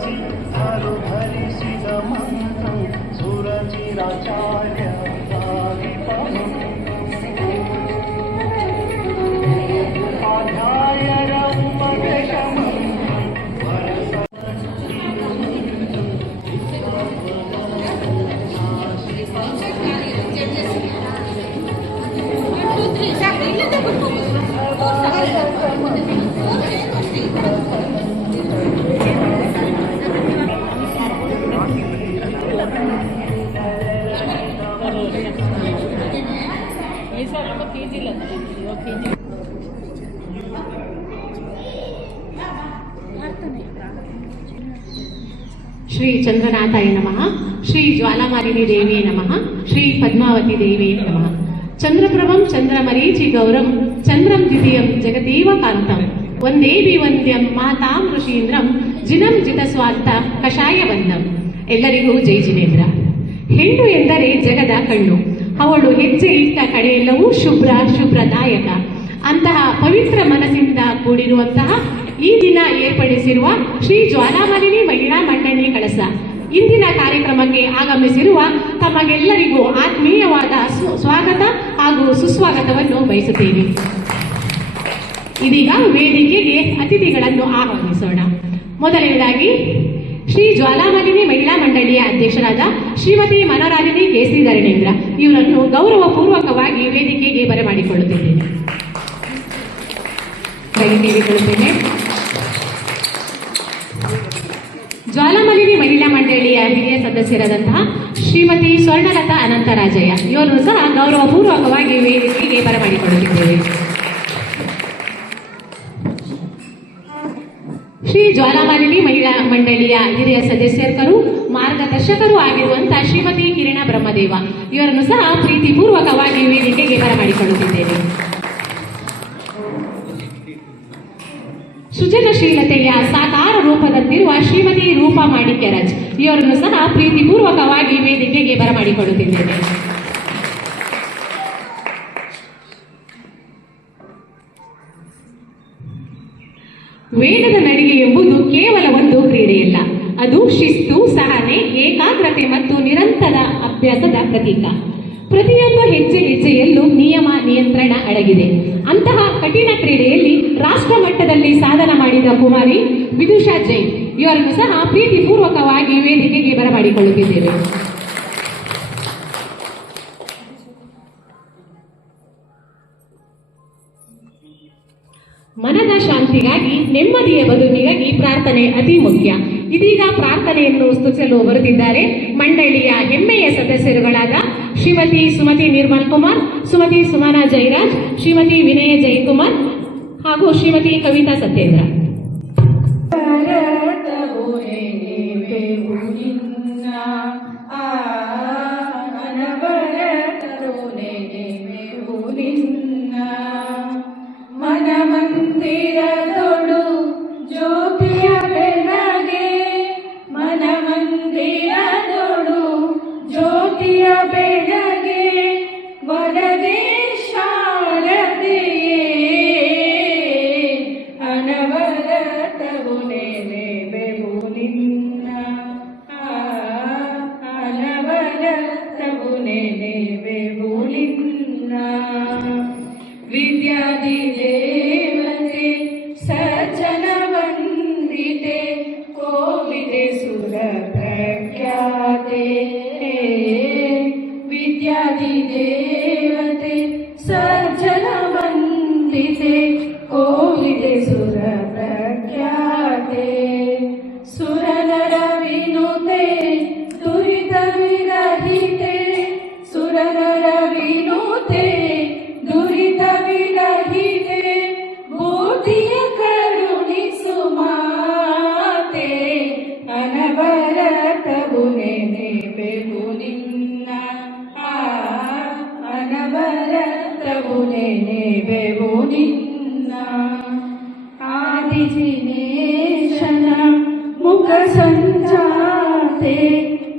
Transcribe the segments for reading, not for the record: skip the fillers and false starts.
ಸಿದ್ಧರು ಧರಿಸಿದ ಮಂತ್ರ ಸುರಚಿರಾಚಾರ್ಯ ಆಧ್ಯಾಯರ ಉಪದೇಶ ಶ್ರೀ ಚಂದ್ರನಾಥಾಯ ನಮಃ, ಶ್ರೀ ಜ್ವಾಲಾಮಾಲಿನಿ ದೇವಿಯೇ ನಮಃ, ಶ್ರೀ ಪದ್ಮಾವತಿ ದೇವಿಯೇ ನಮಃ. ಚಂದ್ರಪ್ರಭಂ ಚಂದ್ರಮರೀಚಿ ಗೌರಂ ಚಂದ್ರಂ ದ್ವಿತೀಯಂ ಜಗದೇವ ಕಾಂತಂ ವಂದೇವಿ ವಂದ್ಯಂ ಮಾತಾಂ ಋಷೀಂದ್ರಂ ಜಿನಂ ಜಿತಸ್ವಾರ್ಥ ಕಷಾಯ ವಂದಂ. ಎಲ್ಲರಿಗೂ ಜೈ ಜಿನೇಂದ್ರ. ಹೆಣ್ಣು ಎಂದರೆ ಜಗದ ಕಣ್ಣು, ಅವಳು ಹೆಜ್ಜೆ ಇಟ್ಟ ಕಡೆಯೆಲ್ಲವೂ ಶುಭ್ರ ಶುಭ್ರದಾಯಕ. ಅಂತಹ ಪವಿತ್ರ ಮನಸ್ಸಿಂದ ಕೂಡಿರುವಂತಹ ಈ ದಿನ ಏರ್ಪಡಿಸಿರುವ ಶ್ರೀ ಜ್ವಾಲಾಮಾಲಿನಿ ಮಹಿಳಾ ಮಂಡಳಿ ಕಳಸ ಇಂದಿನ ಕಾರ್ಯಕ್ರಮಕ್ಕೆ ಆಗಮಿಸಿರುವ ತಮಗೆಲ್ಲರಿಗೂ ಆತ್ಮೀಯವಾದ ಸ್ವಾಗತ ಹಾಗೂ ಸುಸ್ವಾಗತವನ್ನು ಬಯಸುತ್ತೇನೆ. ಇದೀಗ ವೇದಿಕೆಗೆ ಅತಿಥಿಗಳನ್ನು ಆಹ್ವಾನಿಸೋಣ. ಮೊದಲನೇದಾಗಿ ಶ್ರೀ ಜ್ವಾಲಾಮಾಲಿನಿ ಮಹಿಳಾ ಮಂಡಳಿಯ ಅಧ್ಯಕ್ಷರಾದ ಶ್ರೀಮತಿ ಮನೋರಾಜಿನಿ ಕೇಸಿ ಧರಣೇಂದ್ರ ಇವರನ್ನು ಗೌರವಪೂರ್ವಕವಾಗಿ ವೇದಿಕೆಗೆ ಬರಮಾಡಿಕೊಳ್ಳುತ್ತಿದ್ದೇನೆ. ಜ್ವಾಲಾಮಾಲಿನಿ ಮಹಿಳಾ ಮಂಡಳಿಯ ಹಿರಿಯ ಸದಸ್ಯರಾದಂತಹ ಶ್ರೀಮತಿ ಸ್ವರ್ಣಲತಾ ಅನಂತರಾಜಯ್ಯ ಇವರನ್ನು ಸಹ ಗೌರವಪೂರ್ವಕವಾಗಿ ವೇದಿಕೆಗೆ ಬರಮಾಡಿಕೊಳ್ಳುತ್ತಿದ್ದೇವೆ. ಶ್ರೀ ಜ್ವಾಲಾಮಾಲಿನಿ ಮಹಿಳಾ ಮಂಡಳಿಯ ಹಿರಿಯ ಸದಸ್ಯರು ಮಾರ್ಗದರ್ಶಕರು ಆಗಿರುವಂತಹ ಶ್ರೀಮತಿ ಕಿರಣ ಬ್ರಹ್ಮದೇವ ಇವರನ್ನು ಸಹ ಪ್ರೀತಿಪೂರ್ವಕವಾಗಿ ವೇದಿಕೆಗೆ ಬರಮಾಡಿಕೊಳ್ಳುತ್ತಿದ್ದೇವೆ. ಸೃಜನಶೀಲತೆಯ ಸಾಕಾರ ರೂಪದಂತಿರುವ ಶ್ರೀಮತಿ ರೂಪಾ ಮಾಣಿಕ್ಯರಾಜ್ ಇವರನ್ನು ಸಹ ಪ್ರೀತಿಪೂರ್ವಕವಾಗಿ ವೇದಿಕೆಗೆ ಬರಮಾಡಿಕೊಳ್ಳುತ್ತಿದ್ದೇವೆ. ವೇದದ ನಡಿಗೆ ಎಂಬುದು ಕೇವಲ ಒಂದು ಕ್ರೀಡೆಯಲ್ಲ, ಅದು ಶಿಸ್ತು, ಸಹನೆ, ಏಕಾಗ್ರತೆ ಮತ್ತು ನಿರಂತರ ಅಭ್ಯಾಸದ ಪ್ರತೀಕ. ಪ್ರತಿಯೊಂದು ಹೆಜ್ಜೆ ಹೆಜ್ಜೆಯಲ್ಲೂ ನಿಯಮ ನಿಯಂತ್ರಣ ಅಡಗಿದೆ. ಅಂತಹ ಕಠಿಣ ಕ್ರೀಡೆಯಲ್ಲಿ ರಾಷ್ಟ್ರ ಮಟ್ಟದಲ್ಲಿ ಸಾಧನೆ ಮಾಡಿದ ಕುಮಾರಿ ವಿದುಷಾ ಜೈನ್ ಇವರನ್ನು ಸಹ ಪ್ರೀತಿಪೂರ್ವಕವಾಗಿ ವೇದಿಕೆಗೆ ಬರಮಾಡಿಕೊಳ್ಳುತ್ತಿದ್ದೇವೆ. ಮನದ ಶಾಂತಿಗಾಗಿ, ನೆಮ್ಮದಿಯ ಬದುಕಿಗಾಗಿ ಪ್ರಾರ್ಥನೆ ಅತಿ ಮುಖ್ಯ. ಇದೀಗ ಪ್ರಾರ್ಥನೆಯನ್ನು ಸ್ತುತಿಸಲು ಬರುತ್ತಿದ್ದಾರೆ ಮಂಡಳಿಯ ಹೆಮ್ಮೆಯ ಸದಸ್ಯರುಗಳಾದ ಶ್ರೀಮತಿ ಸುಮತಿ ನಿರ್ಮಲ್ ಕುಮಾರ್, ಶ್ರೀಮತಿ ಸುಮನಾ ಜೈರಾಜ್, ಶ್ರೀಮತಿ ವಿನಯ ಜಯಕುಮಾರ್ ಹಾಗೂ ಶ್ರೀಮತಿ ಕವಿತಾ ಸತ್ಯೇಂದ್ರ. ಮನಮಂದಿರದೊಳು ಜ್ಯೋತಿಯ ಬೆಳಗೆ, ಮನಮಂದಿರದೊಳು ಜ್ಯೋತಿಯ ಬೆಳಗೆ, ವರದೆ ಶಾರದೆಯೇ ಅನವರತವು ನೆನೆಬೆವು ನಿನ್ನ, ಅನವರತವು ನೆನೆಬೆವು ನಿನ್ನ. ವಿದ್ಯಾದಿ ದೇವತೆ ಸಜ್ಜನ ವಂದಿತೆ, ಕೋವಿದೆ ಸುರ ಪ್ರಖ್ಯಾತೆ. ವಿದ್ಯಾದಿ ದೇವತೆ ಸಜ್ಜನ ವಂದಿತೆ, ಕೋವಿದೆ ಸುರ ಪ್ರಖ್ಯಾತೆ. ಸುರನರ ವಿನುತೆ ದುರಿತ ವಿರಹಿತೆ, ಸುರನರ ವಿನುತೆ ದುರಿತ ವಿರಹಿತೆ, ಬೂದಿಯ ಕರುಣಿಸು ಮಾತೆ, ಅನವರತವು ನೆನೆಬೆವು ನಿನ್ನ ಅನವರತವು ನೆನೆಬೆವು ನಿನ್ನ ಆದಿಜಿನೇಶನ ಮುಖ ಸಂಜಾತೆ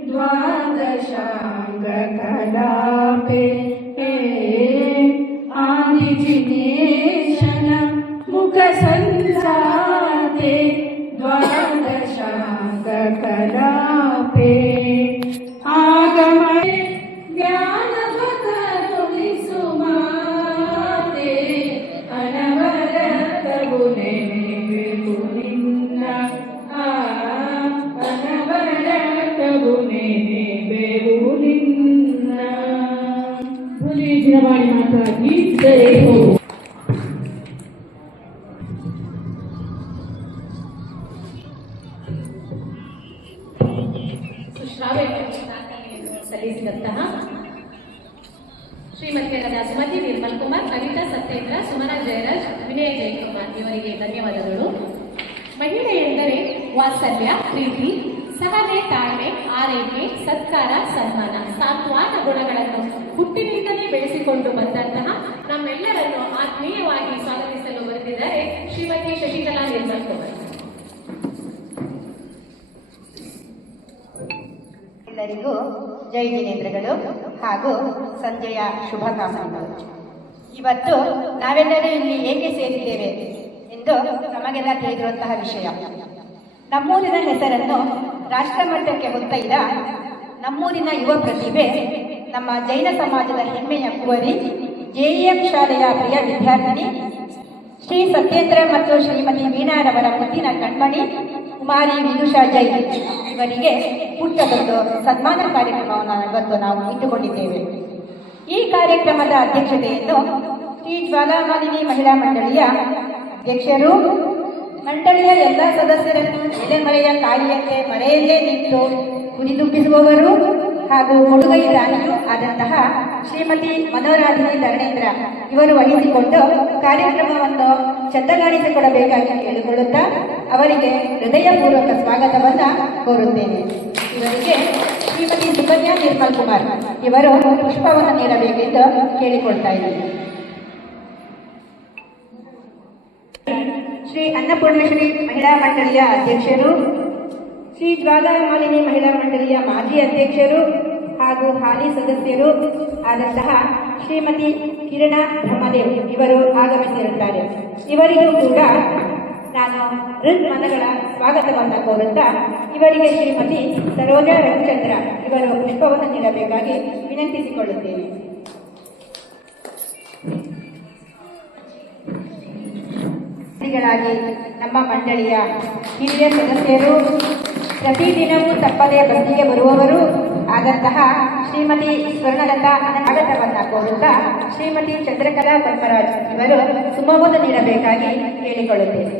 ದ್ವಾದಶಾಂಗ ಕಲಾಪೆ ಆದಿಜಿನೇಶನ ಮುಖ ಸಂಜಾತೆ ದ್ವಾದಶಾಂಗ ಕಲಾಪೆ ಆಗಮ ಜ್ಞಾನಪಕರುಳಿಸು ಮಾತೆ ಅನವರತವು ನೆನೆಬೆವು ನಿನ್ನ ಅನವರತವು ನೆನೆಬೆವು ನಿನ್ನ. बोलिए जिनवाणी माता की जय हो. ಶ್ರಾವ್ಯ ಸಲ್ಲಿಸಿದಂತಹ ಶ್ರೀಮತಿಯರಾದ ಸುಮತಿ ನಿರ್ಮಲ್ ಕುಮಾರ್, ಕವಿತಾ ಸತ್ಯೇಂದ್ರ, ಸುಮನಾ ಜಯರಾಜ್, ವಿನಯ ಜಯಕುಮಾರ್ ಇವರಿಗೆ ಧನ್ಯವಾದಗಳು. ಮಹಿಳೆ ಎಂದರೆ ವಾತ್ಸಲ್ಯ, ಪ್ರೀತಿ, ಸಹನೆ, ತಾಳ್ಮೆ, ಆರೈಕೆ, ಸತ್ಕಾರ, ಸನ್ಮಾನ, ಸಾತ್ವಿಕ ಗುಣಗಳನ್ನು ಹುಟ್ಟಿನಿಂದಲೇ ಬೆಳೆಸಿಕೊಂಡು ಬಂದಂತಹ ನಮ್ಮೆಲ್ಲರನ್ನು ಆತ್ಮೀಯವಾಗಿ ಸ್ವಾಗತಿಸಲು ಬರೆದಿದ್ದಾರೆ ಶ್ರೀಮತಿ ಶಶಿಕಲಾ ನಿರ್ಮಲ್ ಕುಮಾರ್. ಎಲ್ಲರಿಗೂ ಜೈ ಜಿನೇಂದ್ರಗಳು ಹಾಗೂ ಸಂಜೆಯ ಶುಭಕಾಮನೆಗಳು. ಇವತ್ತು ನಾವೆಲ್ಲರೂ ಇಲ್ಲಿ ಏಕೆ ಸೇರಿದ್ದೇವೆ ಎಂದು ನಮಗೆಲ್ಲ ತಿಳಿದಿರುವಂತಹ ವಿಷಯ. ನಮ್ಮೂರಿನ ಹೆಸರನ್ನು ರಾಷ್ಟ್ರಮಟ್ಟಕ್ಕೆ ಹೊತ್ತೊಯ್ದ ನಮ್ಮೂರಿನ ಯುವ ಪ್ರತಿಭೆ, ನಮ್ಮ ಜೈನ ಸಮಾಜದ ಹೆಮ್ಮೆಯ ಕುವರಿ, ಜೆಇಎಂ ಶಾಲೆಯ ಪ್ರಿಯ ವಿದ್ಯಾರ್ಥಿನಿ ಶ್ರೀ ಸತ್ಯೇಂದ್ರ ಮತ್ತು ಶ್ರೀಮತಿ ವೀಣಾರವರ ಮುದ್ದಿನ ಕಣ್ಮಣಿ ಕುಮಾರಿ ವಿದುಷಾ ಜೈ ಇವರಿಗೆ ಪುಟ್ಟದೊಂದು ಸನ್ಮಾನ ಕಾರ್ಯಕ್ರಮವನ್ನು ಇವತ್ತು ನಾವು ಇಟ್ಟುಕೊಂಡಿದ್ದೇವೆ. ಈ ಕಾರ್ಯಕ್ರಮದ ಅಧ್ಯಕ್ಷತೆಯನ್ನು ಶ್ರೀ ಜ್ವಾಲಾಮಾಲಿನಿ ಮಹಿಳಾ ಮಂಡಳಿಯ ಅಧ್ಯಕ್ಷರು, ಮಂಡಳಿಯ ಎಲ್ಲ ಸದಸ್ಯರನ್ನು ಎಲೆಮರೆಯ ಕಾಯಿಯಂತೆ ಮರೆಯಲ್ಲೇ ನಿಂತು ಕುರಿದುಂಬಿಸುವವರು ಹಾಗೂ ಕೊಡುಗೈ ರಾಣಿಯೂ ಆದಂತಹ ಶ್ರೀಮತಿ ಮನೋರಾಧಿನಿ ಧರಣೇಂದ್ರ ಇವರು ವಹಿಸಿಕೊಂಡು ಕಾರ್ಯಕ್ರಮವನ್ನು ಚಂದಗಾಣಿಸಿಕೊಡಬೇಕಾಗಿ ಕೇಳಿಕೊಳ್ಳುತ್ತಾ ಅವರಿಗೆ ಹೃದಯಪೂರ್ವಕ ಸ್ವಾಗತವನ್ನು ಕೋರುತ್ತೇನೆ. ಇವರಿಗೆ ಶ್ರೀಮತಿ ಸುಕನ್ಯಾ ನಿರ್ಮಲ್ ಕುಮಾರ್ ಇವರು ಪುಷ್ಪವನ್ನು ನೀಡಬೇಕೆಂದು ಕೇಳಿಕೊಳ್ತಾ ಇದ್ದಾರೆ. ಶ್ರೀ ಅನ್ನಪೂರ್ಣೇಶ್ವರಿ ಮಹಿಳಾ ಮಂಡಳಿಯ ಅಧ್ಯಕ್ಷರು, ಶ್ರೀ ಜ್ವಾಲಾಮಾಲಿನಿ ಮಹಿಳಾ ಮಂಡಳಿಯ ಮಾಜಿ ಅಧ್ಯಕ್ಷರು ಹಾಗೂ ಹಾಲಿ ಸದಸ್ಯರು ಆದಂತಹ ಶ್ರೀಮತಿ ಕಿರಣ ಬ್ರಹ್ಮದೇವ್ ಇವರು ಆಗಮಿಸಿರುತ್ತಾರೆ. ಇವರಿಗೂ ಕೂಡ ನಾನು ಹೃನ್ಮನಗಳ ಸ್ವಾಗತವನ್ನು ಕೋರುತ್ತಾ ಇವರಿಗೆ ಶ್ರೀಮತಿ ಸರೋಜಾ ರವಿಚಂದ್ರ ಇವರು ಪುಷ್ಪವನ್ನು ನೀಡಬೇಕಾಗಿ ವಿನಂತಿಸಿಕೊಳ್ಳುತ್ತೇನೆ. ಗಳಾಗಿ ನಮ್ಮ ಮಂಡಳಿಯ ಹಿರಿಯ ಸದಸ್ಯರು, ಪ್ರತಿದಿನವೂ ತಪ್ಪದೇ ಬಸ್ಸಿಗೆ ಬರುವವರು ಆದಂತಹ ಶ್ರೀಮತಿ ಸ್ವರ್ಣಲತಾ ಸ್ವಾಗತವನ್ನು ಕೋರುತ್ತಾ ಶ್ರೀಮತಿ ಚಂದ್ರಕಲಾ ಧರ್ಮರಾಜ್ ಇವರು ಸುಮವನ್ನು ನೀಡಬೇಕಾಗಿ ಕೇಳಿಕೊಳ್ಳುತ್ತೇನೆ.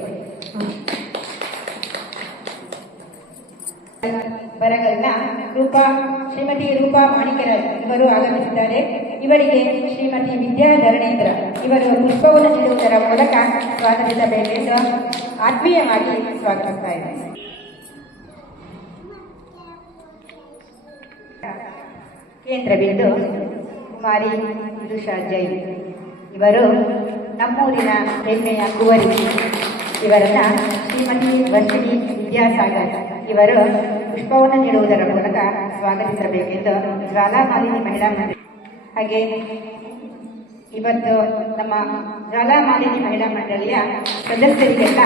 ಬರಗಲ್ನ ಶ್ರೀಮತಿ ರೂಪಾ ಮಾಣಿಕರಾಜ್ ಇವರು ಆಗಮಿಸಿದ್ದಾರೆ. ಇವರಿಗೆ ಶ್ರೀಮತಿ ವಿದ್ಯಾ ಧರಣೇಂದ್ರ ಇವರು ಪುಷ್ಪವನ್ನು ನೀಡುವುದರ ಮೂಲಕ ಸ್ವಾಗತಿಸಬೇಕೆಂದು ಆತ್ಮೀಯವಾಗಿ ಸ್ವಾಗತಿಸ್ತಾ ಇದ್ದಾರೆ. ಕೇಂದ್ರ ಬಿಂದು ಕುಮಾರಿ ವಿದುಷಾ ಜೈ ಇವರು ನಮ್ಮೂರಿನ ಹೆಮ್ಮೆಯ ಕುವರಿ. ಇವರನ್ನ ಶ್ರೀಮತಿ ವರ್ಷಿಣಿ ವಿದ್ಯಾಸಾಗರ್ ಇವರು ಪುಷ್ಪವನ್ನು ನೀಡುವುದರ ಮೂಲಕ ಸ್ವಾಗತಿಸಬೇಕೆಂದು ಜ್ವಾಲಾಮಾಲಿನಿ ಮಹಿಳಾ ಮಂಡಳಿ ಹಾಗೆ ಇವತ್ತು ನಮ್ಮ ಜ್ವಾಲಾಮಾಲಿನಿ ಮಹಿಳಾ ಮಂಡಳಿಯ ಸದಸ್ಯರಿಗೆಲ್ಲ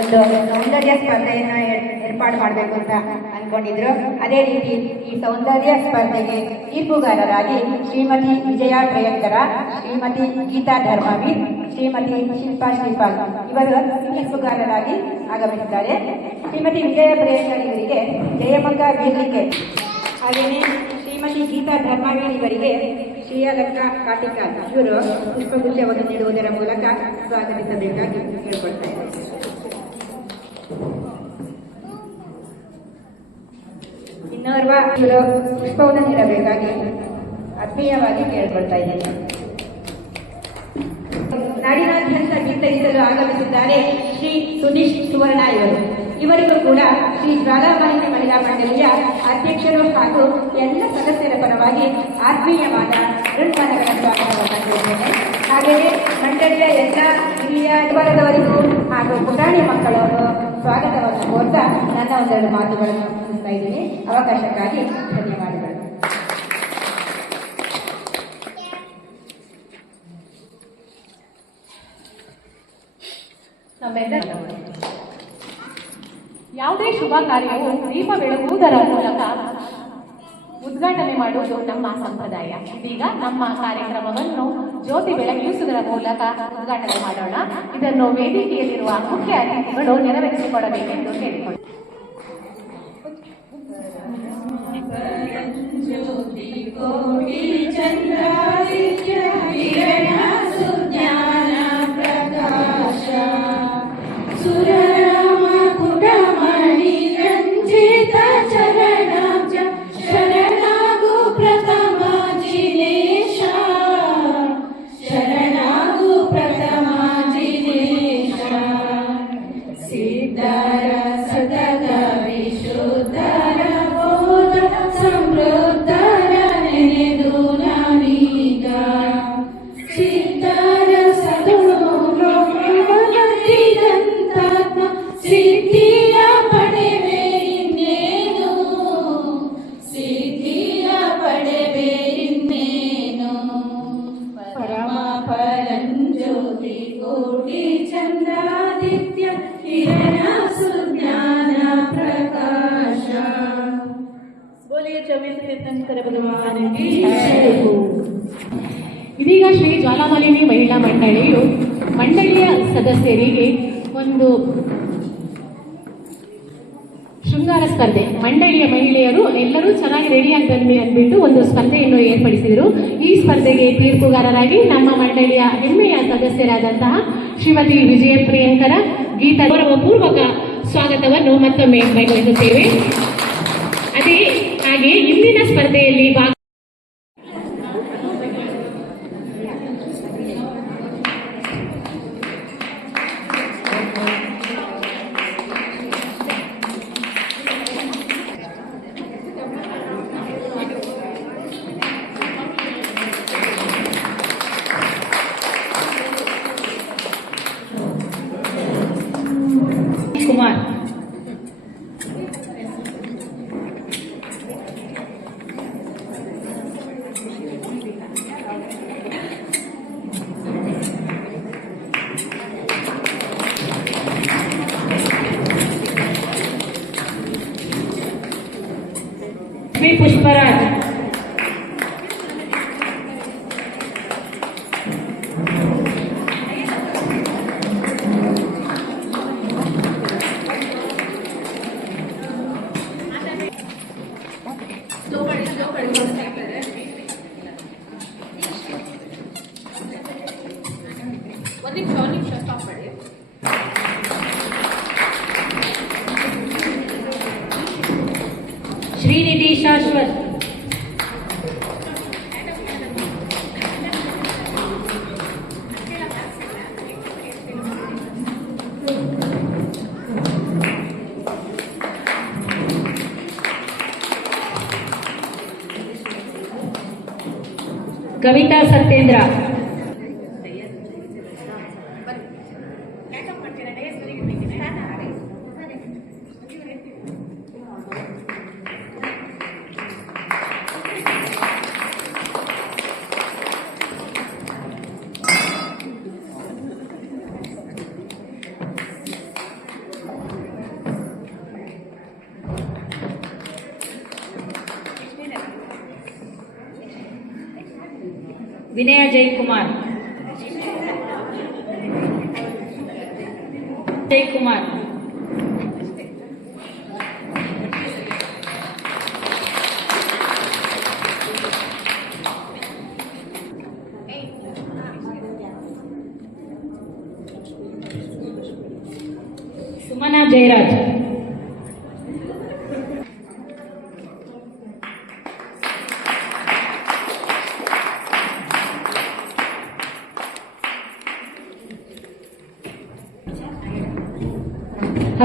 ಒಂದು ಸೌಂದರ್ಯ ಸ್ಪರ್ಧೆಯನ್ನು ಏರ್ಪಾಡು ಮಾಡಬೇಕು ಅಂತ ಅಂದ್ಕೊಂಡಿದ್ರು. ಅದೇ ರೀತಿ ಈ ಸೌಂದರ್ಯ ಸ್ಪರ್ಧೆಗೆ ತೀರ್ಪುಗಾರರಾಗಿ ಶ್ರೀಮತಿ ವಿಜಯಾ ಪ್ರಿಯಂಕರ, ಶ್ರೀಮತಿ ಗೀತಾ ಧರ್ಮವೀರ್, ಶ್ರೀಮತಿ ಶಿಲ್ಪಾ ಶ್ರೀಪಾಲ್ ಇವರು ತೀರ್ಪುಗಾರರಾಗಿ ಆಗಮಿಸಿದ್ದಾರೆ. ಶ್ರೀಮತಿ ವಿಜಯ ಪ್ರಿಯಂಕರ್ ಇವರಿಗೆ ಜಯಮಂಗ ಬೀರ್ಲಿಕ್ಕೆ, ಹಾಗೆಯೇ ಶ್ರೀಮತಿ ಗೀತಾ ಧರ್ಮವೀರ್ ಇವರಿಗೆ ಶ್ರೀಯಲಕ್ಕ ಕಾಟಿಕಾರ್ ಇವರು ಪುಷ್ಪಗುಚ್ಛವನ್ನು ನೀಡುವುದರ ಮೂಲಕ ಸ್ವಾಗತಿಸಬೇಕಾಗಿ ಕೇಳಿಕೊಳ್ತಾ ಇದ್ದಾರೆ. ಇನ್ನೋರ್ವ ಇವರು ಪುಷ್ಪವನ್ನು ನೀಡಬೇಕಾಗಿ ಆತ್ಮೀಯವಾಗಿ ಕೇಳಿಕೊಳ್ತಾ ಇದ್ದೇನೆ. ನಾಡಿನಾದ್ಯಂತ ಬಿತ್ತರಿಸಲು ಆಗಮಿಸಿದ್ದಾರೆ ಶ್ರೀ ಸುನೀಶ್ ಸುವರ್ಣ ಇವರು. ಇವರಿಗೂ ಕೂಡ ಶ್ರೀ ಜ್ವಾಲಾಮಾಲಿನಿ ಮಹಿಳಾ ಮಂಡಳಿಯ ಅಧ್ಯಕ್ಷರು ಹಾಗೂ ಎಲ್ಲ ಸದಸ್ಯರ ಪರವಾಗಿ ಆತ್ಮೀಯವಾದ ಹೃನ್ಮನಗಳ ಸ್ವಾಗತವನ್ನು ನೀಡುತ್ತೇನೆ. ಹಾಗೆಯೇ ಮಂಡಳಿಯ ಎಲ್ಲ ಹಿರಿಯ ವರ್ಗದವರಿಗೂ ಹಾಗೂ ಪುಟಾಣಿ ಮಕ್ಕಳವರು ಸ್ವಾಗತವನ್ನು ಕೋರ್ತಾ ನನ್ನ ಒಂದೆರಡು ಮಾತುಗಳನ್ನು ಮುಗಿಸ್ತಾ ಇದ್ದೀನಿ. ಅವಕಾಶಕ್ಕಾಗಿ ಧನ್ಯವಾದಗಳು. ಯಾವುದೇ ಶುಭ ಕಾರ್ಯವು ದೀಪ ಬೆಳಗುವುದರ ಮೂಲಕ ಉದ್ಘಾಟನೆ ಮಾಡುವುದು ನಮ್ಮ ಸಂಪ್ರದಾಯ. ಇದೀಗ ನಮ್ಮ ಕಾರ್ಯಕ್ರಮವನ್ನು ಜ್ಯೋತಿ ಬೆಳಗಿಸುವುದರ ಮೂಲಕ ಉದ್ಘಾಟನೆ ಮಾಡೋಣ. ಇದನ್ನು ವೇದಿಕೆಯಲ್ಲಿರುವ ಮುಖ್ಯ ಅತಿಥಿಗಳು ನೆರವೇರಿಸಿಕೊಡಬೇಕೆಂದು ಕೇಳಿಕೊಳ್ಳಿ. ಇದೀಗ ಶ್ರೀ ಜ್ವಾಲಾಮಾಲಿನಿ ಮಹಿಳಾ ಮಂಡಳಿಯ ಸದಸ್ಯರಿಗೆ ಒಂದು ಶೃಂಗಾರ ಸ್ಪರ್ಧೆ, ಮಂಡಳಿಯ ಮಹಿಳೆಯರು ಎಲ್ಲರೂ ಚೆನ್ನಾಗಿ ರೆಡಿಯಾಗಿ ಬನ್ನಿ ಅಂದ್ಬಿಟ್ಟು ಒಂದು ಸ್ಪರ್ಧೆಯನ್ನು ಏರ್ಪಡಿಸಿದರು. ಈ ಸ್ಪರ್ಧೆಗೆ ತೀರ್ಪುಗಾರರಾಗಿ ನಮ್ಮ ಮಂಡಳಿಯ ಹೆಮ್ಮೆಯ ಸದಸ್ಯರಾದಂತಹ ಶ್ರೀಮತಿ ವಿಜಯ ಪ್ರಿಯಂಕರ ಗೀತಾ ಗೌರವಪೂರ್ವಕ ಸ್ವಾಗತವನ್ನು ಮತ್ತೊಮ್ಮೆ ಬಯಸುತ್ತೇವೆ. ಅದೇ ಹಾಗೆ ಇಂದಿನ ಸ್ಪರ್ಧೆಯಲ್ಲಿ ಕುಮಾರ್ ಶ್ರೀ ಪುಷ್ಪರಾಜ್ ಶ್ರೀನಿಧಿ ಶಾಶ್ವತ್ ಕವಿತಾ ಸತ್ಯೇಂದ್ರ ವಿನಯ ಜಯಕುಮಾರ್ ಸುಮನಾ ಜಯರಾಜ್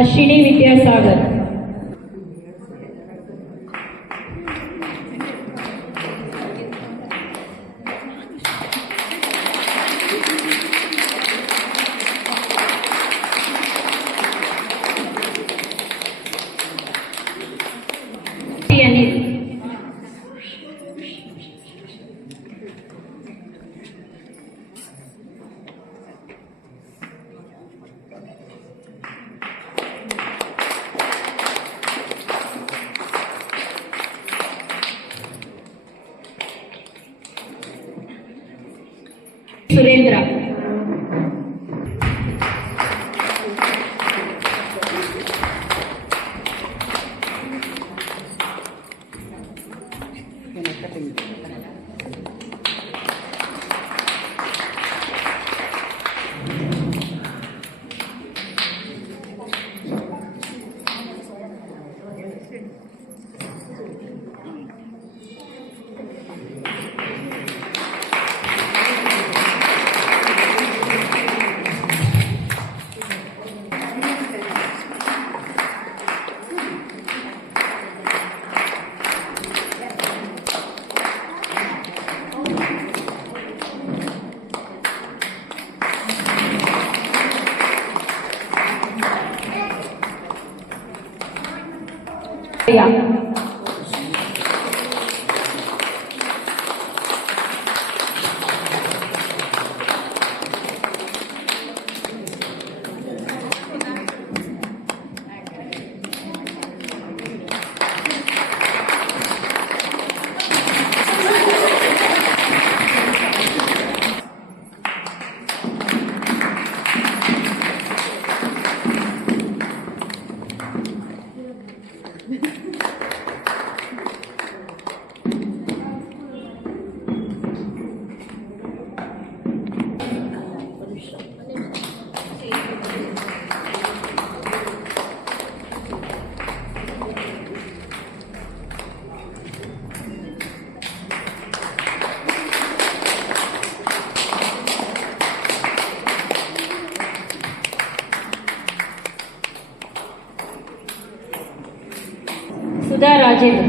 ಅಶ್ವಿನಿ ವಿದ್ಯಾಸಾಗರ್. ಅನಿಲ್. ಸುರೇಂದ್ರ. ಸುಧಾ ರಾಜೇಂದ್ರ.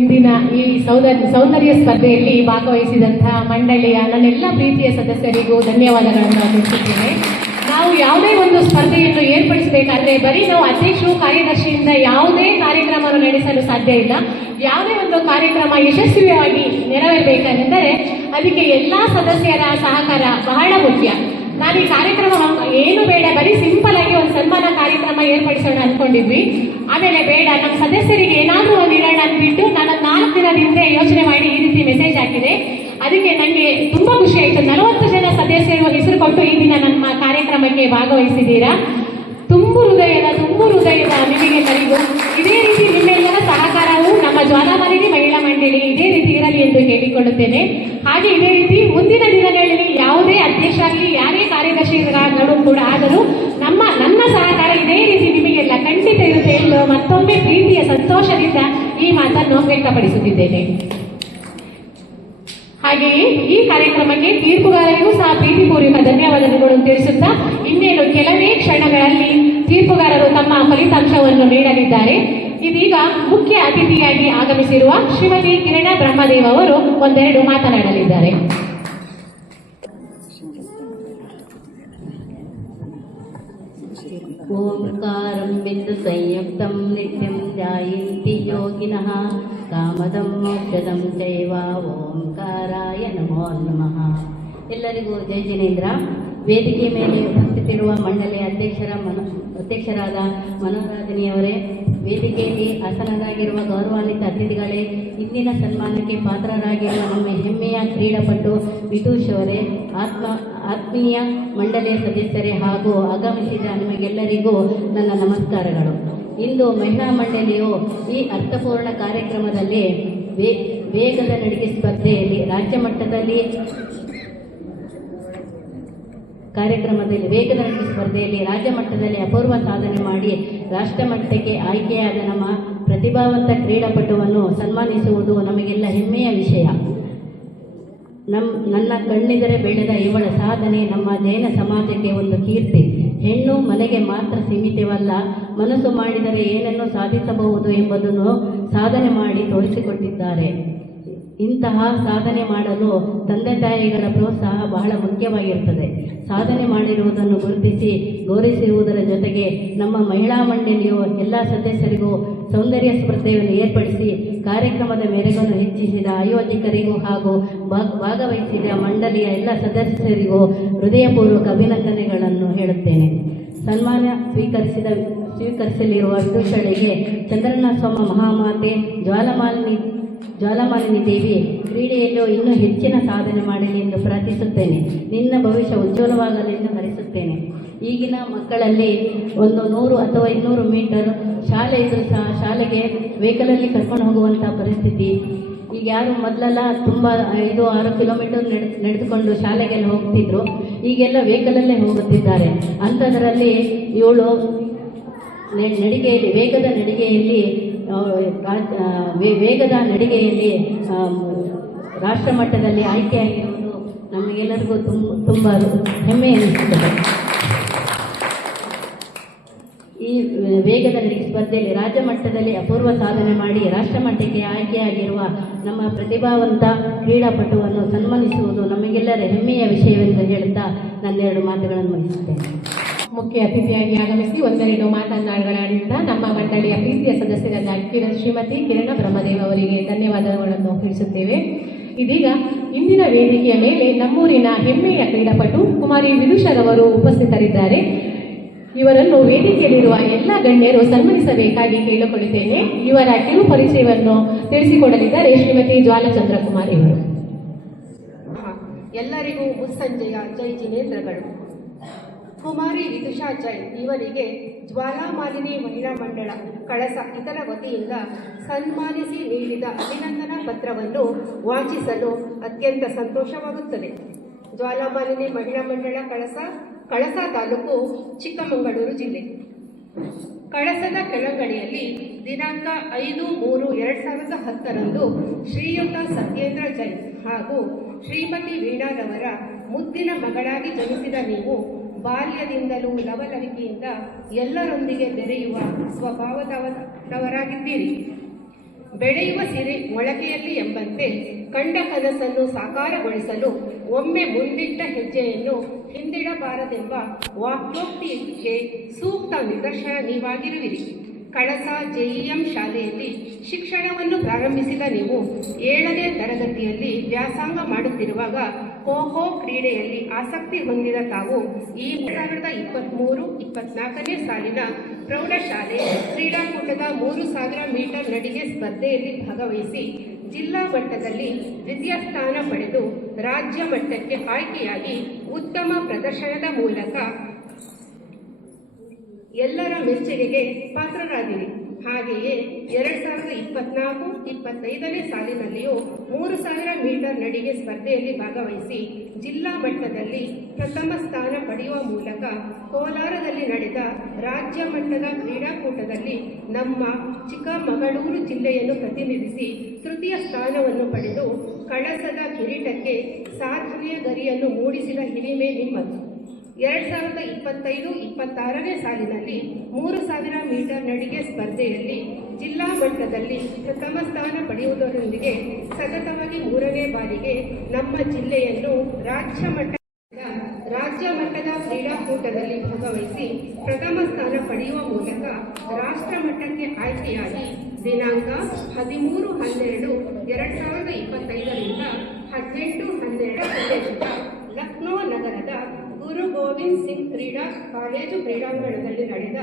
ಇಂದಿನ ಈ ಸೌಂದರ್ಯ ಸ್ಪರ್ಧೆಯಲ್ಲಿ ಭಾಗವಹಿಸಿದಂತಹ ಮಂಡಳಿಯ ನನ್ನೆಲ್ಲ ಪ್ರೀತಿಯ ಸದಸ್ಯರಿಗೂ ಧನ್ಯವಾದಗಳನ್ನು ಅರ್ಪಿಸುತ್ತೇನೆ. ನಾವು ಯಾವುದೇ ಒಂದು ಸ್ಪರ್ಧೆಯನ್ನು ಏರ್ಪಡಿಸಬೇಕಾದ್ರೆ ಬರೀ ನಾವು ಅಧ್ಯಕ್ಷರು ಕಾರ್ಯದರ್ಶಿಯಿಂದ ಯಾವುದೇ ಕಾರ್ಯಕ್ರಮವನ್ನು ನಡೆಸಲು ಸಾಧ್ಯ ಇಲ್ಲ. ಯಾವುದೇ ಒಂದು ಕಾರ್ಯಕ್ರಮ ಯಶಸ್ವಿಯಾಗಿ ನೆರವೇರಬೇಕೆಂದರೆ ಅದಕ್ಕೆ ಎಲ್ಲ ಸದಸ್ಯರ ಸಹಕಾರ ಬಹಳ ಮುಖ್ಯ. ನಾನು ಈ ಕಾರ್ಯಕ್ರಮ ಏನು ಬೇಡ, ಬರೀ ಸಿಂಪಲ್ ಆಗಿ ಒಂದು ಸನ್ಮಾನ ಕಾರ್ಯಕ್ರಮ ಏರ್ಪಡಿಸೋಣ ಅನ್ಕೊಂಡಿದ್ವಿ. ಆಮೇಲೆ ಬೇಡ, ನಮ್ಮ ಸದಸ್ಯರಿಗೆ ಏನಾದರೂ ಒಂದು ಇರೋಣ ಅಂದ್ಬಿಟ್ಟು ನಾನು 4 ದಿನದಿಂದ ಯೋಚನೆ ಮಾಡಿ ಈ ರೀತಿ ಮೆಸೇಜ್ ಹಾಕಿದೆ. ಅದಕ್ಕೆ ನನಗೆ ತುಂಬಾ ಖುಷಿ ಆಯಿತು. 40 ಜನ ಸದಸ್ಯರು ಹೆಸರು ಕೊಟ್ಟು ಈ ದಿನ ನಮ್ಮ ಕಾರ್ಯಕ್ರಮಕ್ಕೆ ಭಾಗವಹಿಸಿದ್ದೀರಾ. ತುಂಬು ಹೃದಯದ ನಿಮಗೆ ಕರೆದು ಇದೇ ರೀತಿ ನಿಮ್ಮೆಲ್ಲರ ಸಹಕಾರವು ನಮ್ಮ ಜ್ವಾಲಾಮಾಲಿನಿ ಮಹಿಳಾ ಮಂಡಳಿ ಇದೇ ರೀತಿ ಇರಲಿ ಎಂದು ಕೇಳಿಕೊಳ್ಳುತ್ತೇನೆ. ಹಾಗೆ ಇದೇ ರೀತಿ ಮುಂದಿನ ದಿನಗಳಲ್ಲಿ ಯಾವುದೇ ಅಧ್ಯಕ್ಷರಾಗಲಿ ಯಾರೇ ಕಾರ್ಯದರ್ಶಿಗಳು ಕೂಡ ಆದರೂ ನನ್ನ ಸಹಕಾರ ಇದೇ ರೀತಿ ನಿಮಗೆಲ್ಲ ಖಂಡಿತ ಇರುತ್ತೆ ಎಂದು ಮತ್ತೊಮ್ಮೆ ಪ್ರೀತಿಯ ಸಂತೋಷದಿಂದ ಈ ಮಾತನ್ನು ವ್ಯಕ್ತಪಡಿಸುತ್ತಿದ್ದೇನೆ. ಹಾಗೆಯೇ ಈ ಕಾರ್ಯಕ್ರಮಕ್ಕೆ ತೀರ್ಪುಗಾರರಿಗೂ ಸಹ ಪ್ರೀತಿಪೂರ್ವಕ ಧನ್ಯವಾದಗಳನ್ನು ತಿಳಿಸುತ್ತಾ ಇನ್ನೇನು ಕೆಲವೇ ಕ್ಷಣಗಳಲ್ಲಿ ತೀರ್ಪುಗಾರರು ತಮ್ಮ ಫಲಿತಾಂಶವನ್ನು ನೀಡಲಿದ್ದಾರೆ. ಇದೀಗ ಮುಖ್ಯ ಅತಿಥಿಯಾಗಿ ಆಗಮಿಸಿರುವ ಶ್ರೀಮತಿ ಕಿರಣ ಬ್ರಹ್ಮದೇವ್ ಅವರು ಒಂದೆರಡು ಮಾತನಾಡಲಿದ್ದಾರೆ. ಓಂಕಾರಂ ಬಿಂದು ಸಂಯುಕ್ತಂ ನಿತ್ಯಂ ಧ್ಯಾಯಂತಿ ಯೋಗಿನಃ ಕಾಮದಂ ಮೋಕ್ಷದಂ ಚೈವ ಓಂಕಾರಾಯ ನಮೋ ನಮಃ. ಎಲ್ಲರಿಗೂ ಜೈ ಜಿನೇಂದ್ರ. ವೇದಿಕೆ ಮೇಲೆ ಉಪಸ್ಥಿತಿರುವ ಮಂಡಳಿಯ ಅಧ್ಯಕ್ಷರಾದ ಮನೋರಾಜನಿಯವರೇ, ವೇದಿಕೆಯಲ್ಲಿ ಆಸನರಾಗಿರುವ ಗೌರವಾನ್ವಿತ ಅತಿಥಿಗಳೇ, ಇಂದಿನ ಸನ್ಮಾನಕ್ಕೆ ಪಾತ್ರರಾಗಿರುವ ನಮ್ಮ ಹೆಮ್ಮೆಯ ಕ್ರೀಡಾಪಟು ವಿದೂಷ್ ಅವರೇ, ಆತ್ಮೀಯ ಮಂಡಳಿಯ ಸದಸ್ಯರೇ ಹಾಗೂ ಆಗಮಿಸಿದ ನಿಮಗೆಲ್ಲರಿಗೂ ನನ್ನ ನಮಸ್ಕಾರಗಳು. ಇಂದು ಮಹಿಳಾ ಮಂಡಳಿಯು ಈ ಅರ್ಥಪೂರ್ಣ ಕಾರ್ಯಕ್ರಮದಲ್ಲಿ ವೇಗದ ನಡಿಗೆ ಸ್ಪರ್ಧೆಯಲ್ಲಿ ರಾಜ್ಯ ಮಟ್ಟದಲ್ಲಿ ರಾಜ್ಯ ಮಟ್ಟದಲ್ಲಿ ಅಪೂರ್ವ ಸಾಧನೆ ಮಾಡಿ ರಾಷ್ಟ್ರ ಮಟ್ಟಕ್ಕೆ ಆಯ್ಕೆಯಾದ ನಮ್ಮ ಪ್ರತಿಭಾವಂತ ಕ್ರೀಡಾಪಟುವನ್ನು ಸನ್ಮಾನಿಸುವುದು ನಮಗೆಲ್ಲ ಹೆಮ್ಮೆಯ ವಿಷಯ. ನನ್ನ ಕಣ್ಣೆದರೆ ಬೆಳೆದ ಇವಳ ಸಾಧನೆ ನಮ್ಮ ಜೈನ ಸಮಾಜಕ್ಕೆ ಒಂದು ಕೀರ್ತಿ. ಹೆಣ್ಣು ಮನೆಗೆ ಮಾತ್ರ ಸೀಮಿತವಲ್ಲ, ಮನಸ್ಸು ಮಾಡಿದರೆ ಏನನ್ನು ಸಾಧಿಸಬಹುದು ಎಂಬುದನ್ನು ಸಾಧನೆ ಮಾಡಿ ತೋರಿಸಿಕೊಟ್ಟಿದ್ದಾರೆ. ಇಂತಹ ಸಾಧನೆ ಮಾಡಲು ತಂದೆ ತಾಯಿಗಳ ಪ್ರೋತ್ಸಾಹ ಬಹಳ ಮುಖ್ಯವಾಗಿರುತ್ತದೆ. ಸಾಧನೆ ಮಾಡಿರುವುದನ್ನು ಗುರುತಿಸಿ ಗೌರವಿಸುವುದರ ಜೊತೆಗೆ ನಮ್ಮ ಮಹಿಳಾ ಮಂಡಳಿಯು ಎಲ್ಲ ಸದಸ್ಯರಿಗೂ ಸೌಂದರ್ಯ ಸ್ಪರ್ಧೆಯನ್ನು ಏರ್ಪಡಿಸಿ ಕಾರ್ಯಕ್ರಮದ ಮೆರುಗನ್ನು ಹೆಚ್ಚಿಸಿದ ಆಯೋಜಕರಿಗೂ ಹಾಗೂ ಭಾಗವಹಿಸಿದ ಮಂಡಳಿಯ ಎಲ್ಲ ಸದಸ್ಯರಿಗೂ ಹೃದಯಪೂರ್ವಕ ಅಭಿನಂದನೆಗಳನ್ನು ಹೇಳುತ್ತೇನೆ. ಸನ್ಮಾನ ಸ್ವೀಕರಿಸಲಿರುವ ವಿದೂಷಳಿಗೆ ಚಂದ್ರನ ಸೋಮ ಮಹಾಮಾತೆ ಜ್ವಾಲಾಮಾಲಿನಿ ದೇವಿ ಕ್ರೀಡೆಯಲ್ಲೂ ಇನ್ನೂ ಹೆಚ್ಚಿನ ಸಾಧನೆ ಮಾಡಲಿ ಎಂದು ಪ್ರಾರ್ಥಿಸುತ್ತೇನೆ. ನಿನ್ನ ಭವಿಷ್ಯ ಉಜ್ವಲವಾಗಲೆಂದು ಹರಿಸುತ್ತೇನೆ. ಈಗಿನ ಮಕ್ಕಳಲ್ಲಿ ಒಂದು 100 ಅಥವಾ 200 ಮೀಟರ್ ಶಾಲೆ ಇದ್ದರೂ ಸಹ ಶಾಲೆಗೆ ವೆಹಿಕಲಲ್ಲಿ ಕರ್ಕೊಂಡು ಹೋಗುವಂಥ ಪರಿಸ್ಥಿತಿ. ಈಗ ಯಾರು ಮೊದಲೆಲ್ಲ ತುಂಬ 5-6 ಕಿಲೋಮೀಟರ್ ನಡೆದುಕೊಂಡು ಶಾಲೆಗೆಲ್ಲ ಹೋಗ್ತಿದ್ರು, ಈಗೆಲ್ಲ ವೆಹಿಕಲಲ್ಲೇ ಹೋಗುತ್ತಿದ್ದಾರೆ. ಅಂಥದ್ರಲ್ಲಿ ಇವಳು ವೇಗದ ನಡಿಗೆಯಲ್ಲಿ ರಾಷ್ಟ್ರ ಮಟ್ಟದಲ್ಲಿ ಆಯ್ಕೆಯಾಗಿರುವುದು ನಮಗೆಲ್ಲರಿಗೂ ತುಂಬ ಹೆಮ್ಮೆ ಎನಿಸುತ್ತದೆ. ಈ ವೇಗದ ನಡಿಗೆ ಸ್ಪರ್ಧೆಯಲ್ಲಿ ರಾಜ್ಯ ಮಟ್ಟದಲ್ಲಿ ಅಪೂರ್ವ ಸಾಧನೆ ಮಾಡಿ ರಾಷ್ಟ್ರ ಮಟ್ಟಕ್ಕೆ ಆಯ್ಕೆಯಾಗಿರುವ ನಮ್ಮ ಪ್ರತಿಭಾವಂತ ಕ್ರೀಡಾಪಟುವನ್ನು ಸನ್ಮಾನಿಸುವುದು ನಮಗೆಲ್ಲರ ಹೆಮ್ಮೆಯ ವಿಷಯವೆಂದು ಹೇಳುತ್ತಾ ನನ್ನೆರಡು ಮಾತುಗಳನ್ನು ಮುಗಿಸುತ್ತೇನೆ. ಮುಖ್ಯ ಅತಿಥಿಯಾಗಿ ಆಗಮಿಸಿ ಒಂದೆರಡು ಮಾತನಾಡಿದ ನಮ್ಮ ಮಂಡಳಿಯ ಪ್ರೀತಿಯ ಸದಸ್ಯರಾದ ಶ್ರೀಮತಿ ಕಿರಣ ಬ್ರಹ್ಮದೇವ್ ಅವರಿಗೆ ಧನ್ಯವಾದಗಳನ್ನು ತಿಳಿಸುತ್ತೇವೆ. ಇದೀಗ ಇಂದಿನ ವೇದಿಕೆಯ ಮೇಲೆ ನಮ್ಮೂರಿನ ಹೆಮ್ಮೆಯ ಕ್ರೀಡಾಪಟು ಕುಮಾರಿ ವಿದುಷರವರು ಉಪಸ್ಥಿತರಿದ್ದಾರೆ. ಇವರನ್ನು ವೇದಿಕೆಯಲ್ಲಿರುವ ಎಲ್ಲ ಗಣ್ಯರು ಸನ್ಮಾನಿಸಬೇಕಾಗಿ ಕೇಳಿಕೊಳ್ಳುತ್ತೇನೆ. ಇವರ ಕಿರು ಪರಿಚಯವನ್ನು ತಿಳಿಸಿಕೊಡಲಿದ್ದಾರೆ ಶ್ರೀಮತಿ ಜ್ವಾಲಚಂದ್ರ ಕುಮಾರಿ ಅವರು. ಎಲ್ಲರಿಗೂ ಮುಸ್ಸಂಜೆಯ ಜೈ ಜಿನೇಂದ್ರಗಳು. ಕುಮಾರಿ ವಿದುಷಾ ಜೈನ್ ಇವರಿಗೆ ಜ್ವಾಲಾಮಾಲಿನಿ ಮಹಿಳಾ ಮಂಡಳ ಕಳಸ ಇದರ ವತಿಯಿಂದ ಸನ್ಮಾನಿಸಿ ನೀಡಿದ ಅಭಿನಂದನಾ ಪತ್ರವನ್ನು ವಾಚಿಸಲು ಅತ್ಯಂತ ಸಂತೋಷವಾಗುತ್ತದೆ. ಜ್ವಾಲಾಮಾಲಿನಿ ಮಹಿಳಾ ಮಂಡಳ ಕಳಸ ತಾಲೂಕು, ಚಿಕ್ಕಮಗಳೂರು ಜಿಲ್ಲೆ. ಕಳಸದ ಕೆಳಗಡೆಯಲ್ಲಿ ದಿನಾಂಕ 5/3/2010 ಶ್ರೀಯುತ ಸತ್ಯೇಂದ್ರ ಜೈನ್ ಹಾಗೂ ಶ್ರೀಮತಿ ವೀಣಾರವರ ಮುದ್ದಿನ ಮಗಳಾಗಿ ಜನಿಸಿದ ನೀವು ಬಾಲ್ಯದಿಂದಲೂ ಲವಲವಿಕೆಯಿಂದ ಎಲ್ಲರೊಂದಿಗೆ ಬೆರೆಯುವ ಸ್ವಭಾವದವರಾಗಿದ್ದೀರಿ. ಬೆಳೆಯುವ ಸಿರಿ ಮೊಳಕೆಯಲ್ಲಿ ಎಂಬಂತೆ ಕಂಡ ಕನಸನ್ನು ಸಾಕಾರಗೊಳಿಸಲು ಒಮ್ಮೆ ಮುಂದಿಟ್ಟ ಹೆಜ್ಜೆಯನ್ನು ಹಿಂದಿಡಬಾರದೆಂಬ ವಾಕ್ಯೋಕ್ತಿಗೆ ಸೂಕ್ತ ನಿದರ್ಶನ ನೀವಾಗಿರುವಿರಿ. ಕಳಸ ಜೆಇಎಂ ಶಾಲೆಯಲ್ಲಿ ಶಿಕ್ಷಣವನ್ನು ಪ್ರಾರಂಭಿಸಿದ ನೀವು 7ನೇ ತರಗತಿಯಲ್ಲಿ ವ್ಯಾಸಂಗ ಮಾಡುತ್ತಿರುವಾಗ ಖೋ ಕ್ರೀಡೆಯಲ್ಲಿ ಆಸಕ್ತಿ ಹೊಂದಿದ ತಾವು ಈ 2023-24ನೇ ಸಾಲಿನ ಪ್ರೌಢಶಾಲೆ ಕ್ರೀಡಾಕೂಟದ 3000 ಮೀಟರ್ ನಡಿಗೆ ಸ್ಪರ್ಧೆಯಲ್ಲಿ ಭಾಗವಹಿಸಿ ಜಿಲ್ಲಾ ಮಟ್ಟದಲ್ಲಿ ದ್ವಿತೀಯ ಸ್ಥಾನ ಪಡೆದು ರಾಜ್ಯ ಮಟ್ಟಕ್ಕೆ ಆಯ್ಕೆಯಾಗಿ ಉತ್ತಮ ಪ್ರದರ್ಶನದ ಮೂಲಕ ಎಲ್ಲರ ಮೆಚ್ಚುಗೆಗೆ ಪಾತ್ರರಾಗಿರಿ. ಹಾಗೆಯೇ 2024-25ನೇ ಸಾಲಿನಲ್ಲಿಯೂ 3000 ಮೀಟರ್ ನಡಿಗೆ ಸ್ಪರ್ಧೆಯಲ್ಲಿ ಭಾಗವಹಿಸಿ ಜಿಲ್ಲಾ ಮಟ್ಟದಲ್ಲಿ ಪ್ರಥಮ ಸ್ಥಾನ ಪಡೆಯುವ ಮೂಲಕ ಕೋಲಾರದಲ್ಲಿ ನಡೆದ ರಾಜ್ಯ ಮಟ್ಟದ ಕ್ರೀಡಾಕೂಟದಲ್ಲಿ ನಮ್ಮ ಚಿಕ್ಕಮಗಳೂರು ಜಿಲ್ಲೆಯನ್ನು ಪ್ರತಿನಿಧಿಸಿ ತೃತೀಯ ಸ್ಥಾನವನ್ನು ಪಡೆದು ಕಳಸದ ಕಿರೀಟಕ್ಕೆ ಸಾಧನೆಯ ಗರಿಯನ್ನು ಮೂಡಿಸಿದ ಹಿರಿಮೆ ನಿಮ್ಮದು. 2025-26ನೇ ಸಾಲಿನಲ್ಲಿ 3000 ಮೀಟರ್ ನಡಿಗೆ ಸ್ಪರ್ಧೆಯಲ್ಲಿ ಜಿಲ್ಲಾ ಮಟ್ಟದಲ್ಲಿ ಪ್ರಥಮ ಸ್ಥಾನ ಪಡೆಯುವುದರೊಂದಿಗೆ ಸತತವಾಗಿ 3ನೇ ಬಾರಿಗೆ ನಮ್ಮ ಜಿಲ್ಲೆಯನ್ನು ರಾಜ್ಯ ಮಟ್ಟದ ಕ್ರೀಡಾಕೂಟದಲ್ಲಿ ಭಾಗವಹಿಸಿ ಪ್ರಥಮ ಸ್ಥಾನ ಪಡೆಯುವ ಮೂಲಕ ರಾಷ್ಟ್ರ ಮಟ್ಟಕ್ಕೆ ಆಯ್ಕೆಯಾಗಿ ದಿನಾಂಕ 13/12/2025ರಿಂದ 18/12 ಲಕ್ನೋ ನಗರದ ಗುರು ಗೋವಿಂದ್ ಸಿಂಗ್ ಕ್ರೀಡಾ ಕಾಲೇಜು ಕ್ರೀಡಾಂಗಣದಲ್ಲಿ ನಡೆದ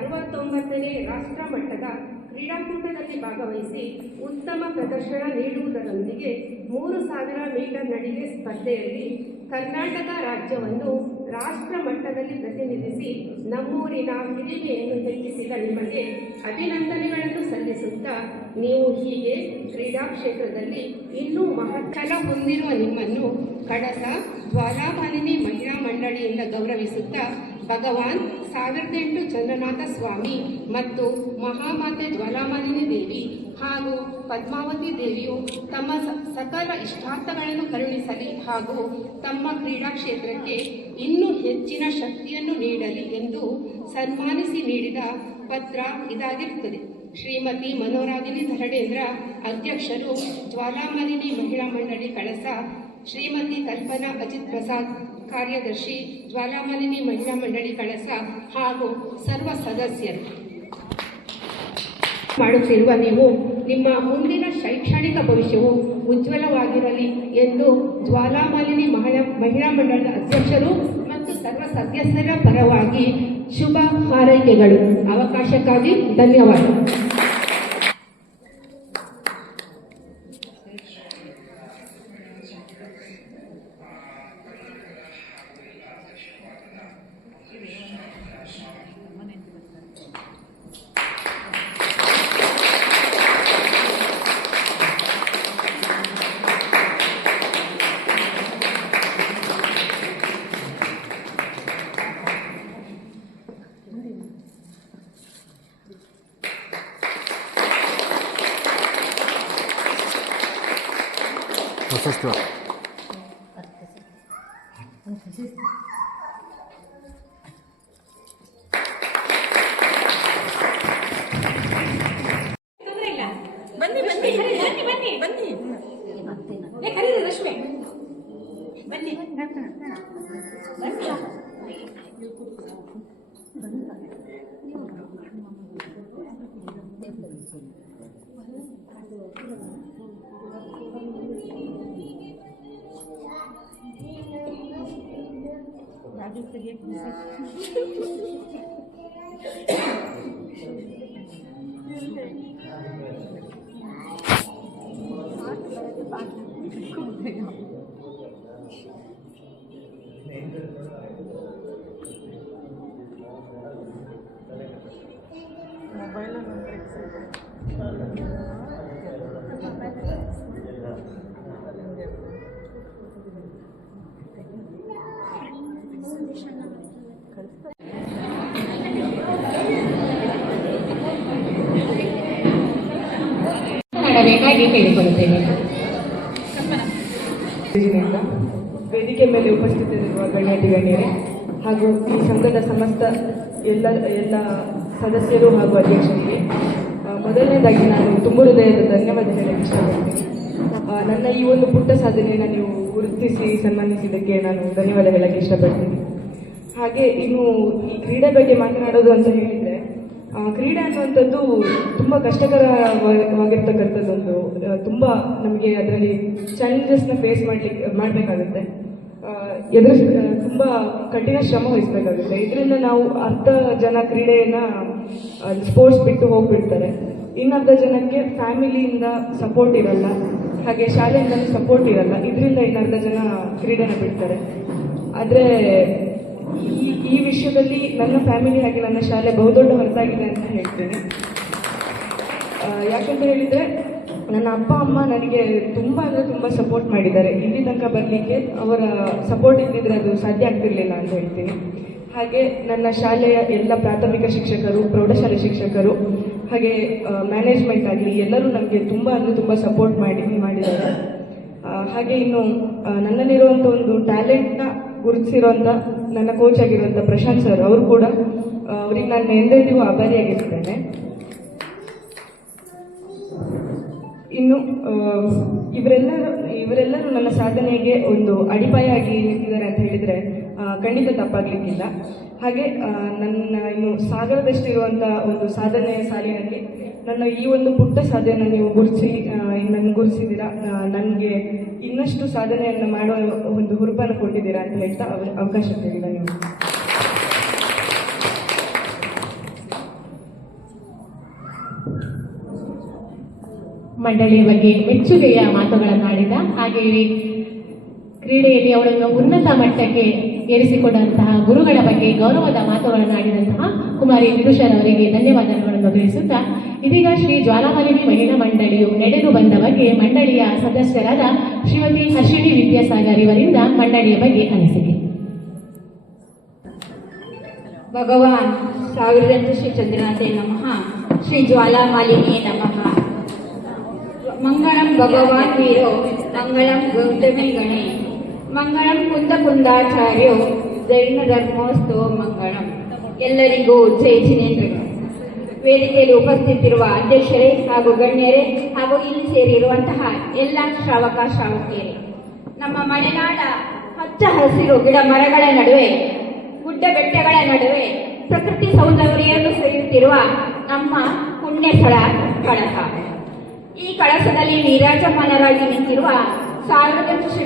69ನೇ ರಾಷ್ಟ್ರ ಮಟ್ಟದ ಕ್ರೀಡಾಕೂಟದಲ್ಲಿ ಭಾಗವಹಿಸಿ ಉತ್ತಮ ಪ್ರದರ್ಶನ ನೀಡುವುದರೊಂದಿಗೆ 3000 ಮೀಟರ್ ನಡಿಗೆ ಸ್ಪರ್ಧೆಯಲ್ಲಿ ಕರ್ನಾಟಕ ರಾಜ್ಯವನ್ನು ರಾಷ್ಟ್ರ ಮಟ್ಟದಲ್ಲಿ ಪ್ರತಿನಿಧಿಸಿ ನಮ್ಮೂರಿನ ಹಿರಿಮೆಯನ್ನು ಹೆಚ್ಚಿಸಿದ ನಿಮಗೆ ಅಭಿನಂದನೆಗಳನ್ನು ಸಲ್ಲಿಸುತ್ತಾ ನೀವು ಹೀಗೆ ಕ್ರೀಡಾ ಕ್ಷೇತ್ರದಲ್ಲಿ ಇನ್ನೂ ಮಹತ್ತರ ಹೊಂದಿರುವ ನಿಮ್ಮನ್ನು ಕಳಸ ಜ್ವಾಲಾಮಾಲಿನಿ ಮಹಿಳಾ ಮಂಡಳಿಯಿಂದ ಗೌರವಿಸುತ್ತಾ ಭಗವಾನ್ 1008 ಚಂದ್ರನಾಥ ಸ್ವಾಮಿ ಮತ್ತು ಮಹಾಮಾತೆ ಜ್ವಾಲಾಮಾಲಿನಿ ದೇವಿ ಹಾಗೂ ಪದ್ಮಾವತಿ ದೇವಿಯು ತಮ್ಮ ಸಕಲ ಇಷ್ಟಾರ್ಥಗಳನ್ನು ಕರುಣಿಸಲಿ ಹಾಗೂ ತಮ್ಮ ಕ್ರೀಡಾ ಕ್ಷೇತ್ರಕ್ಕೆ ಇನ್ನೂ ಹೆಚ್ಚಿನ ಶಕ್ತಿಯನ್ನು ನೀಡಲಿ ಎಂದು ಸನ್ಮಾನಿಸಿ ನೀಡಿದ ಪತ್ರ ಇದಾಗಿರುತ್ತದೆ. ಶ್ರೀಮತಿ ಮನೋರಾಗಿನಿ ಧರಣೇಂದ್ರ, ಅಧ್ಯಕ್ಷರು, ಜ್ವಾಲಾಮಾಲಿನಿ ಮಹಿಳಾ ಮಂಡಳಿ ಕಳಸ. ಶ್ರೀಮತಿ ಕಲ್ಪನಾ ಅಜಿತ್ ಪ್ರಸಾದ್, ಕಾರ್ಯದರ್ಶಿ, ಜ್ವಾಲಾಮಾಲಿನಿ ಮಹಿಳಾ ಮಂಡಳಿ ಕಳಸ ಹಾಗೂ ಸರ್ವ ಸದಸ್ಯರು. ಮಾಡುತ್ತಿರುವ ನೀವು ನಿಮ್ಮ ಮುಂದಿನ ಶೈಕ್ಷಣಿಕ ಭವಿಷ್ಯವು ಉಜ್ವಲವಾಗಿರಲಿ ಎಂದು ಜ್ವಾಲಾಮಾಲಿನಿ ಮಹಿಳಾ ಮಂಡಳದ ಅಧ್ಯಕ್ಷರು ಮತ್ತು ಸರ್ವ ಸದಸ್ಯರ ಪರವಾಗಿ ಶುಭ ಹಾರೈಕೆಗಳು. ಅವಕಾಶಕ್ಕಾಗಿ ಧನ್ಯವಾದ. ಪ್ರಶಸ್ತಿ ಬನ್ನಿ ಬನ್ನಿ ಬನ್ನಿ ಬನ್ನಿ ಬನ್ನಿ ಕರೀರಿ ರಶ್ಮಿ ಬನ್ನಿ ಮಾಡಬೇಕಾಗಿ ಕೇಳಿಕೊಳ್ಳುತ್ತೇನೆ. ವೇದಿಕೆ ಮೇಲೆ ಉಪಸ್ಥಿತರಿರುವ ಗಣ್ಯಾತಿ ಗಣ್ಯರೇ ಹಾಗೂ ಈ ಸಂಘದ ಸಮಸ್ತ ಎಲ್ಲ ಸದಸ್ಯರು ಹಾಗೂ ಅಧ್ಯಕ್ಷರಿಗೆ ಮೊದಲನೇದಾಗಿ ನಾನು ತುಂಬ ಹೃದಯದ ಧನ್ಯವಾದ ಹೇಳಕ್ಕೆ ಇಷ್ಟಪಡ್ತೀನಿ. ನನ್ನ ಈ ಒಂದು ಪುಟ್ಟ ಸಾಧನೆಯನ್ನು ನೀವು ಗುರುತಿಸಿ ಸನ್ಮಾನಿಸಿದ್ದಕ್ಕೆ ನಾನು ಧನ್ಯವಾದ ಹೇಳಕ್ಕೆ ಇಷ್ಟಪಡ್ತೀನಿ. ಹಾಗೆ ಇನ್ನು ಈ ಕ್ರೀಡೆ ಬಗ್ಗೆ ಮಾತನಾಡೋದು ಅಂತ ಹೇಳಿದರೆ, ಕ್ರೀಡೆ ಅನ್ನುವಂಥದ್ದು ತುಂಬ ಕಷ್ಟಕರವಾಗಿರ್ತಕ್ಕಂಥದ್ದೊಂದು, ತುಂಬ ನಮಗೆ ಅದರಲ್ಲಿ ಚಾಲೆಂಜಸ್ನ ಫೇಸ್ ಮಾಡಬೇಕಾಗುತ್ತೆ, ತುಂಬ ಕಠಿಣ ಶ್ರಮ ವಹಿಸಬೇಕಾಗುತ್ತೆ. ಇದರಿಂದ ನಾವು ಅರ್ಧ ಜನ ಕ್ರೀಡೆಯನ್ನು ಸ್ಪೋರ್ಟ್ಸ್ ಬಿಟ್ಟು ಹೋಗ್ಬಿಡ್ತಾರೆ, ಇನ್ನರ್ಧ ಜನಕ್ಕೆ ಫ್ಯಾಮಿಲಿಯಿಂದ ಸಪೋರ್ಟ್ ಇರಲ್ಲ, ಹಾಗೆ ಶಾಲೆಯಿಂದ ಸಪೋರ್ಟ್ ಇರಲ್ಲ, ಇದರಿಂದ ಇನ್ನರ್ಧ ಜನ ಕ್ರೀಡೆನ ಬಿಡ್ತಾರೆ. ಆದರೆ ಈ ವಿಷಯದಲ್ಲಿ ನನ್ನ ಫ್ಯಾಮಿಲಿ ಹಾಗೆ ನನ್ನ ಶಾಲೆ ಬಹುದೊಡ್ಡ ಹೊರತಾಗಿದೆ ಅಂತ ಹೇಳ್ತೀನಿ. ಯಾಕಂತ ಹೇಳಿದರೆ ನನ್ನ ಅಪ್ಪ ಅಮ್ಮ ನನಗೆ ತುಂಬ ಅಂದರೆ ತುಂಬ ಸಪೋರ್ಟ್ ಮಾಡಿದ್ದಾರೆ. ಇಲ್ಲಿ ತನಕ ಬರಲಿಕ್ಕೆ ಅವರ ಸಪೋರ್ಟ್ ಇದ್ದಿದ್ರೆ ಅದು ಸಾಧ್ಯ ಆಗ್ತಿರ್ಲಿಲ್ಲ ಅಂತ ಹೇಳ್ತೀನಿ. ಹಾಗೆ ನನ್ನ ಶಾಲೆಯ ಎಲ್ಲ ಪ್ರಾಥಮಿಕ ಶಿಕ್ಷಕರು, ಪ್ರೌಢಶಾಲೆ ಶಿಕ್ಷಕರು, ಹಾಗೆ ಮ್ಯಾನೇಜ್ಮೆಂಟ್ ಆಗಲಿ ಎಲ್ಲರೂ ನನಗೆ ತುಂಬ ಅಂದರೆ ತುಂಬ ಸಪೋರ್ಟ್ ಮಾಡಿದ್ದಾರೆ. ಹಾಗೆ ಇನ್ನು ನನ್ನಲ್ಲಿರುವಂಥ ಒಂದು ಟ್ಯಾಲೆಂಟ್ನ ಗುರುತಿಸಿರುವಂಥ ನನ್ನ ಕೋಚ್ ಆಗಿರುವಂಥ ಪ್ರಶಾಂತ್ ಸರ್ ಅವರು ಕೂಡ, ಅವ್ರಿಗೆ ನಾನು ಎಂದೆಂದಿಗೂ ಆಭಾರಿಯಾಗಿರ್ತೇನೆ. ಇನ್ನು ಇವರೆಲ್ಲರೂ ನನ್ನ ಸಾಧನೆಗೆ ಒಂದು ಅಡಿಪಾಯ ಆಗಿ ನಿಂತಿದ್ದಾರೆ ಅಂತ ಹೇಳಿದರೆ ಖಂಡಿತ ತಪ್ಪಾಗಲಿಕ್ಕಿಲ್ಲ. ಹಾಗೆ ನನ್ನ ಇನ್ನು ಸಾಗರದಷ್ಟಿರುವಂಥ ಒಂದು ಸಾಧನೆಯ ಸಾಲಿನಲ್ಲಿ ನನ್ನ ಈ ಒಂದು ಪುಟ್ಟ ಸಾಧನೆಯನ್ನು ನೀವು ನನಗೆ ಗುರುತಿಸಿದ್ದೀರಾ. ನನಗೆ ಇನ್ನಷ್ಟು ಸಾಧನೆಯನ್ನು ಮಾಡುವ ಒಂದು ಹುರುಪನ್ನು ಕೊಟ್ಟಿದ್ದೀರಾ ಅಂತ ಹೇಳ್ತಾ ಅವಕಾಶ ಕೊಟ್ಟಿಲ್ಲ ನೀವು. ಮಂಡಳಿಯ ಬಗ್ಗೆ ಮೆಚ್ಚುಗೆಯ ಮಾತುಗಳನ್ನಾಡಿದ, ಹಾಗೆಯೇ ಕ್ರೀಡೆಯಲ್ಲಿ ಅವಳನ್ನು ಉನ್ನತ ಮಟ್ಟಕ್ಕೆ ಏರಿಸಿಕೊಂಡಂತಹ ಗುರುಗಳ ಬಗ್ಗೆ ಗೌರವದ ಮಾತುಗಳನ್ನಾಡಿದಂತಹ ಕುಮಾರಿ ವಿದುಷರವರಿಗೆ ಧನ್ಯವಾದಗಳನ್ನು ತಿಳಿಸುತ್ತಾ, ಇದೀಗ ಶ್ರೀ ಜ್ವಾಲಾಮಾಲಿನಿ ಮಹಿಳಾ ಮಂಡಳಿಯು ನಡೆದು ಬಂದ ಬಗ್ಗೆ ಮಂಡಳಿಯ ಸದಸ್ಯರಾದ ಶ್ರೀಮತಿ ಹರ್ಷಿಣಿ ವಿದ್ಯಾಸಾಗರ್ ಇವರಿಂದ ಮಂಡಳಿಯ ಬಗ್ಗೆ ಅನಿಸಿಕೆ. ಭಗವಾನ್ ಸಾವಿರದಂತೆ ಶ್ರೀ ಚಂದ್ರನಾಥೇ ನಮಃ. ಶ್ರೀ ಜ್ವಾಲಾಮಾಲಿನಿಯೇ ನಮಃ. ಮಂಗಳಂ ಭಗವಾನ್ ವೀರೋ ಮಂಗಳಂ ಗೌತಮಿ ಗಣೇ ಮಂಗಳಂ ಕುಂದಾಚಾರ್ಯೋ ಜೈನ ಧರ್ಮೋಸ್ತೋ ಮಂಗಳಂ. ಎಲ್ಲರಿಗೂ ಜೈ ಜಿನೇಂದ್ರಗಳು. ವೇದಿಕೆಯಲ್ಲಿ ಉಪಸ್ಥಿತಿರುವ ಅಧ್ಯಕ್ಷರೇ ಹಾಗೂ ಗಣ್ಯರೇ ಹಾಗೂ ಇಲ್ಲಿ ಸೇರಿರುವಂತಹ ಎಲ್ಲ ಶ್ರಾವಕಿಯರೇ, ನಮ್ಮ ಮಲೆನಾಡ ಹಚ್ಚ ಹಸಿರು ಗಿಡ ಮರಗಳ ನಡುವೆ, ಗುಡ್ಡ ಬೆಟ್ಟಗಳ ನಡುವೆ ಪ್ರಕೃತಿ ಸೌಂದರ್ಯವನ್ನು ಸವಿಯುತ್ತಿರುವ ನಮ್ಮ ಪುಣ್ಯ ಸ್ಥಳ ಕಳಸ. ಈ ಕಳಸದಲ್ಲಿ ವಿರಾಜಮಾನರಾಗಿ ನಿಂತಿರುವ ಸಾವಿರದಂತೆ ಶ್ರೀ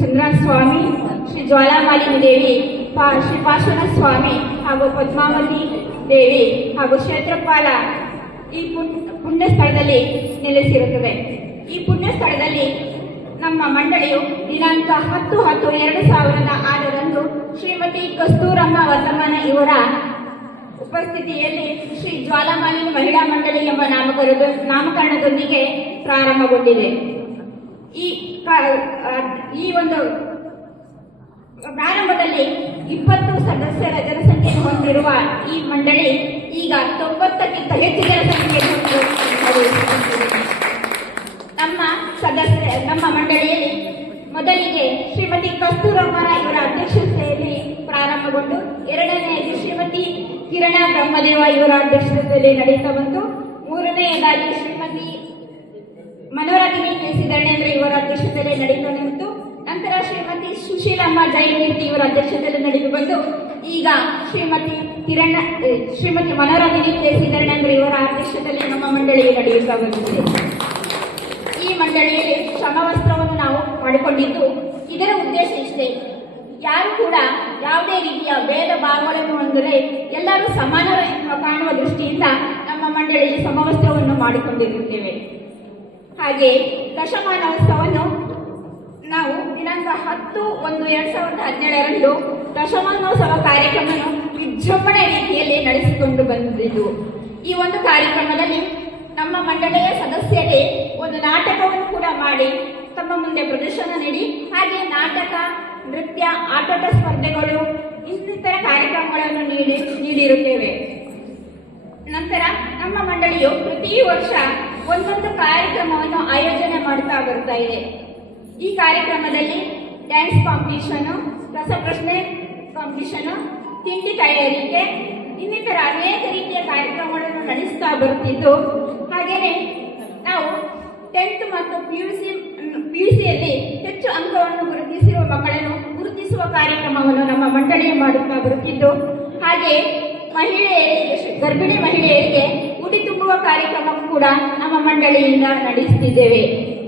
ಚಂದ್ರಸ್ವಾಮಿ, ಶ್ರೀ ಜ್ವಾಲಾಮಾಲಿನಿ ದೇವಿ, ಶ್ರೀ ಪಾರ್ಶ್ವನಾಥ ಸ್ವಾಮಿ ಹಾಗೂ ಪದ್ಮಾವತಿ ದೇವಿ ಹಾಗೂ ಕ್ಷೇತ್ರಪಾಲ ಈ ಪುಣ್ಯ ಸ್ಥಳದಲ್ಲಿ ನೆಲೆಸಿರುತ್ತದೆ. ಈ ಪುಣ್ಯ ಸ್ಥಳದಲ್ಲಿ ನಮ್ಮ ಮಂಡಳಿಯು ದಿನಾಂಕ 10/10/2006 ಶ್ರೀಮತಿ ಕಸ್ತೂರಮ್ಮ ವರ್ಧಮಾನ ಇವರ ಉಪಸ್ಥಿತಿಯಲ್ಲಿ ಶ್ರೀ ಜ್ವಾಲಾಮಾಲಿನಿ ಮಹಿಳಾ ಮಂಡಳಿ ಎಂಬ ನಾಮಕರಣದೊಂದಿಗೆ ಪ್ರಾರಂಭಗೊಂಡಿದೆ. ಈ ಒಂದು ಪ್ರಾರಂಭದಲ್ಲಿ 20 ಸದಸ್ಯರ ಜನಸಂಖ್ಯೆಯನ್ನು ಹೊಂದಿರುವ ಈ ಮಂಡಳಿ ಈಗ 90ಕ್ಕಿಂತ ಹೆಚ್ಚು ಜನಸಂಖ್ಯೆಯನ್ನು ನಮ್ಮ ಮಂಡಳಿಯಲ್ಲಿ ಮೊದಲಿಗೆ ಶ್ರೀಮತಿ ಕಸ್ತೂರಮ್ಮ ಇವರ ಅಧ್ಯಕ್ಷತೆಯಲ್ಲಿ ಪ್ರಾರಂಭಗೊಂಡು, ಎರಡನೆಯದು ಶ್ರೀಮತಿ ಕಿರಣ ಬ್ರಹ್ಮದೇವ ಇವರ ಅಧ್ಯಕ್ಷತೆಯಲ್ಲಿ ನಡೆಯುತ್ತಾ ಬಂದು, ಮೂರನೆಯದಾಗಿ ಶ್ರೀಮತಿ ಮನೋರತಿನಿ ಧರ್ಮೇಂದ್ರ ಇವರ ಅಧ್ಯಕ್ಷತೆಯಲ್ಲಿ ನಡೆಯುತ್ತಾ ಬಂತು. ನಂತರ ಶ್ರೀಮತಿ ಸುಶೀಲಮ್ಮ ಜಯಮೂರ್ತಿ ಇವರ ಅಧ್ಯಕ್ಷತೆಯಲ್ಲಿ ನಡೆದು ಬಂದು, ಈಗ ಶ್ರೀಮತಿ ಮನೋರತಿನಿ ಧರ್ಮೇಂದ್ರ ಇವರ ಅಧ್ಯಕ್ಷತೆಯಲ್ಲಿ ನಮ್ಮ ಮಂಡಳಿಗೆ ನಡೆಯುತ್ತಾ ಬಂದಿದೆ. ಈ ಮಂಡಳಿಯಲ್ಲಿ ಸಮವಸ್ತ್ರವನ್ನು ನಾವು ಮಾಡಿಕೊಂಡಿದ್ದು, ಇದರ ಉದ್ದೇಶ ಇಷ್ಟೇ, ಯಾರು ಕೂಡ ಯಾವುದೇ ರೀತಿಯ ಭೇದ ಭಾವಗಳನ್ನು ಹೊಂದದೆ ಎಲ್ಲರೂ ಸಮಾನರು ಕಾಣುವ ದೃಷ್ಟಿಯಿಂದ ನಮ್ಮ ಮಂಡಳಿಯಲ್ಲಿ ಸಮವಸ್ತ್ರವನ್ನು ಮಾಡಿಕೊಂಡಿರುತ್ತೇವೆ. ಹಾಗೆ ದಶಮಾನೋತ್ಸವವನ್ನು ನಾವು ದಿನಾಂಕ 10/1/2017 ದಶಮಾನೋತ್ಸವ ಕಾರ್ಯಕ್ರಮವನ್ನು ವಿಜೃಂಭಣೆ ರೀತಿಯಲ್ಲಿ ನಡೆಸಿಕೊಂಡು ಬಂದಿದ್ದು. ಈ ಒಂದು ಕಾರ್ಯಕ್ರಮದಲ್ಲಿ ನಮ್ಮ ಮಂಡಳಿಯ ಸದಸ್ಯರೇ ಒಂದು ನಾಟಕವನ್ನು ಕೂಡ ಮಾಡಿ ತಮ್ಮ ಮುಂದೆ ಪ್ರದರ್ಶನ ನೀಡಿ, ಹಾಗೆ ನಾಟಕ, ನೃತ್ಯ, ಆಟೋಟ ಸ್ಪರ್ಧೆಗಳು, ಇನ್ನಿತರ ಕಾರ್ಯಕ್ರಮಗಳನ್ನು ನೀಡಿರುತ್ತೇವೆ. ನಂತರ ನಮ್ಮ ಮಂಡಳಿಯು ಪ್ರತಿ ವರ್ಷ ಒಂದೊಂದು ಕಾರ್ಯಕ್ರಮವನ್ನು ಆಯೋಜನೆ ಮಾಡ್ತಾ ಬರ್ತಾ ಇದೆ. ಈ ಕಾರ್ಯಕ್ರಮದಲ್ಲಿ ಡ್ಯಾನ್ಸ್ ಕಾಂಪಿಟಿಷನ್, ರಸಪ್ರಶ್ನೆ ಕಾಂಪಿಟಿಷನ್, ತಿಂಡಿ ತಯಾರಿಕೆ, ಇನ್ನಿತರ ಅನೇಕ ರೀತಿಯ ಕಾರ್ಯಕ್ರಮಗಳನ್ನು ನಡೆಸ್ತಾ ಬರುತ್ತಿದ್ದು, ಹಾಗೆಯೇ ನಾವು 10th ಮತ್ತು PUCಯಲ್ಲಿ ಹೆಚ್ಚು ಅಂಕವನ್ನು ಗುರುತಿಸಿರುವ ಮಕ್ಕಳನ್ನು ಗುರುತಿಸುವ ಕಾರ್ಯಕ್ರಮವನ್ನು ನಮ್ಮ ಮಂಡಳಿಯು ಮಾಡುತ್ತಾ ಬರುತ್ತಿದ್ದು, ಹಾಗೆ ಗರ್ಭಿಣಿ ಮಹಿಳೆಯರಿಗೆ ಉಡಿ ತುಂಬುವ ಕಾರ್ಯಕ್ರಮ ಕೂಡ ನಮ್ಮ ಮಂಡಳಿಯಿಂದ ನಡೆಸುತ್ತಿದ್ದೇವೆ.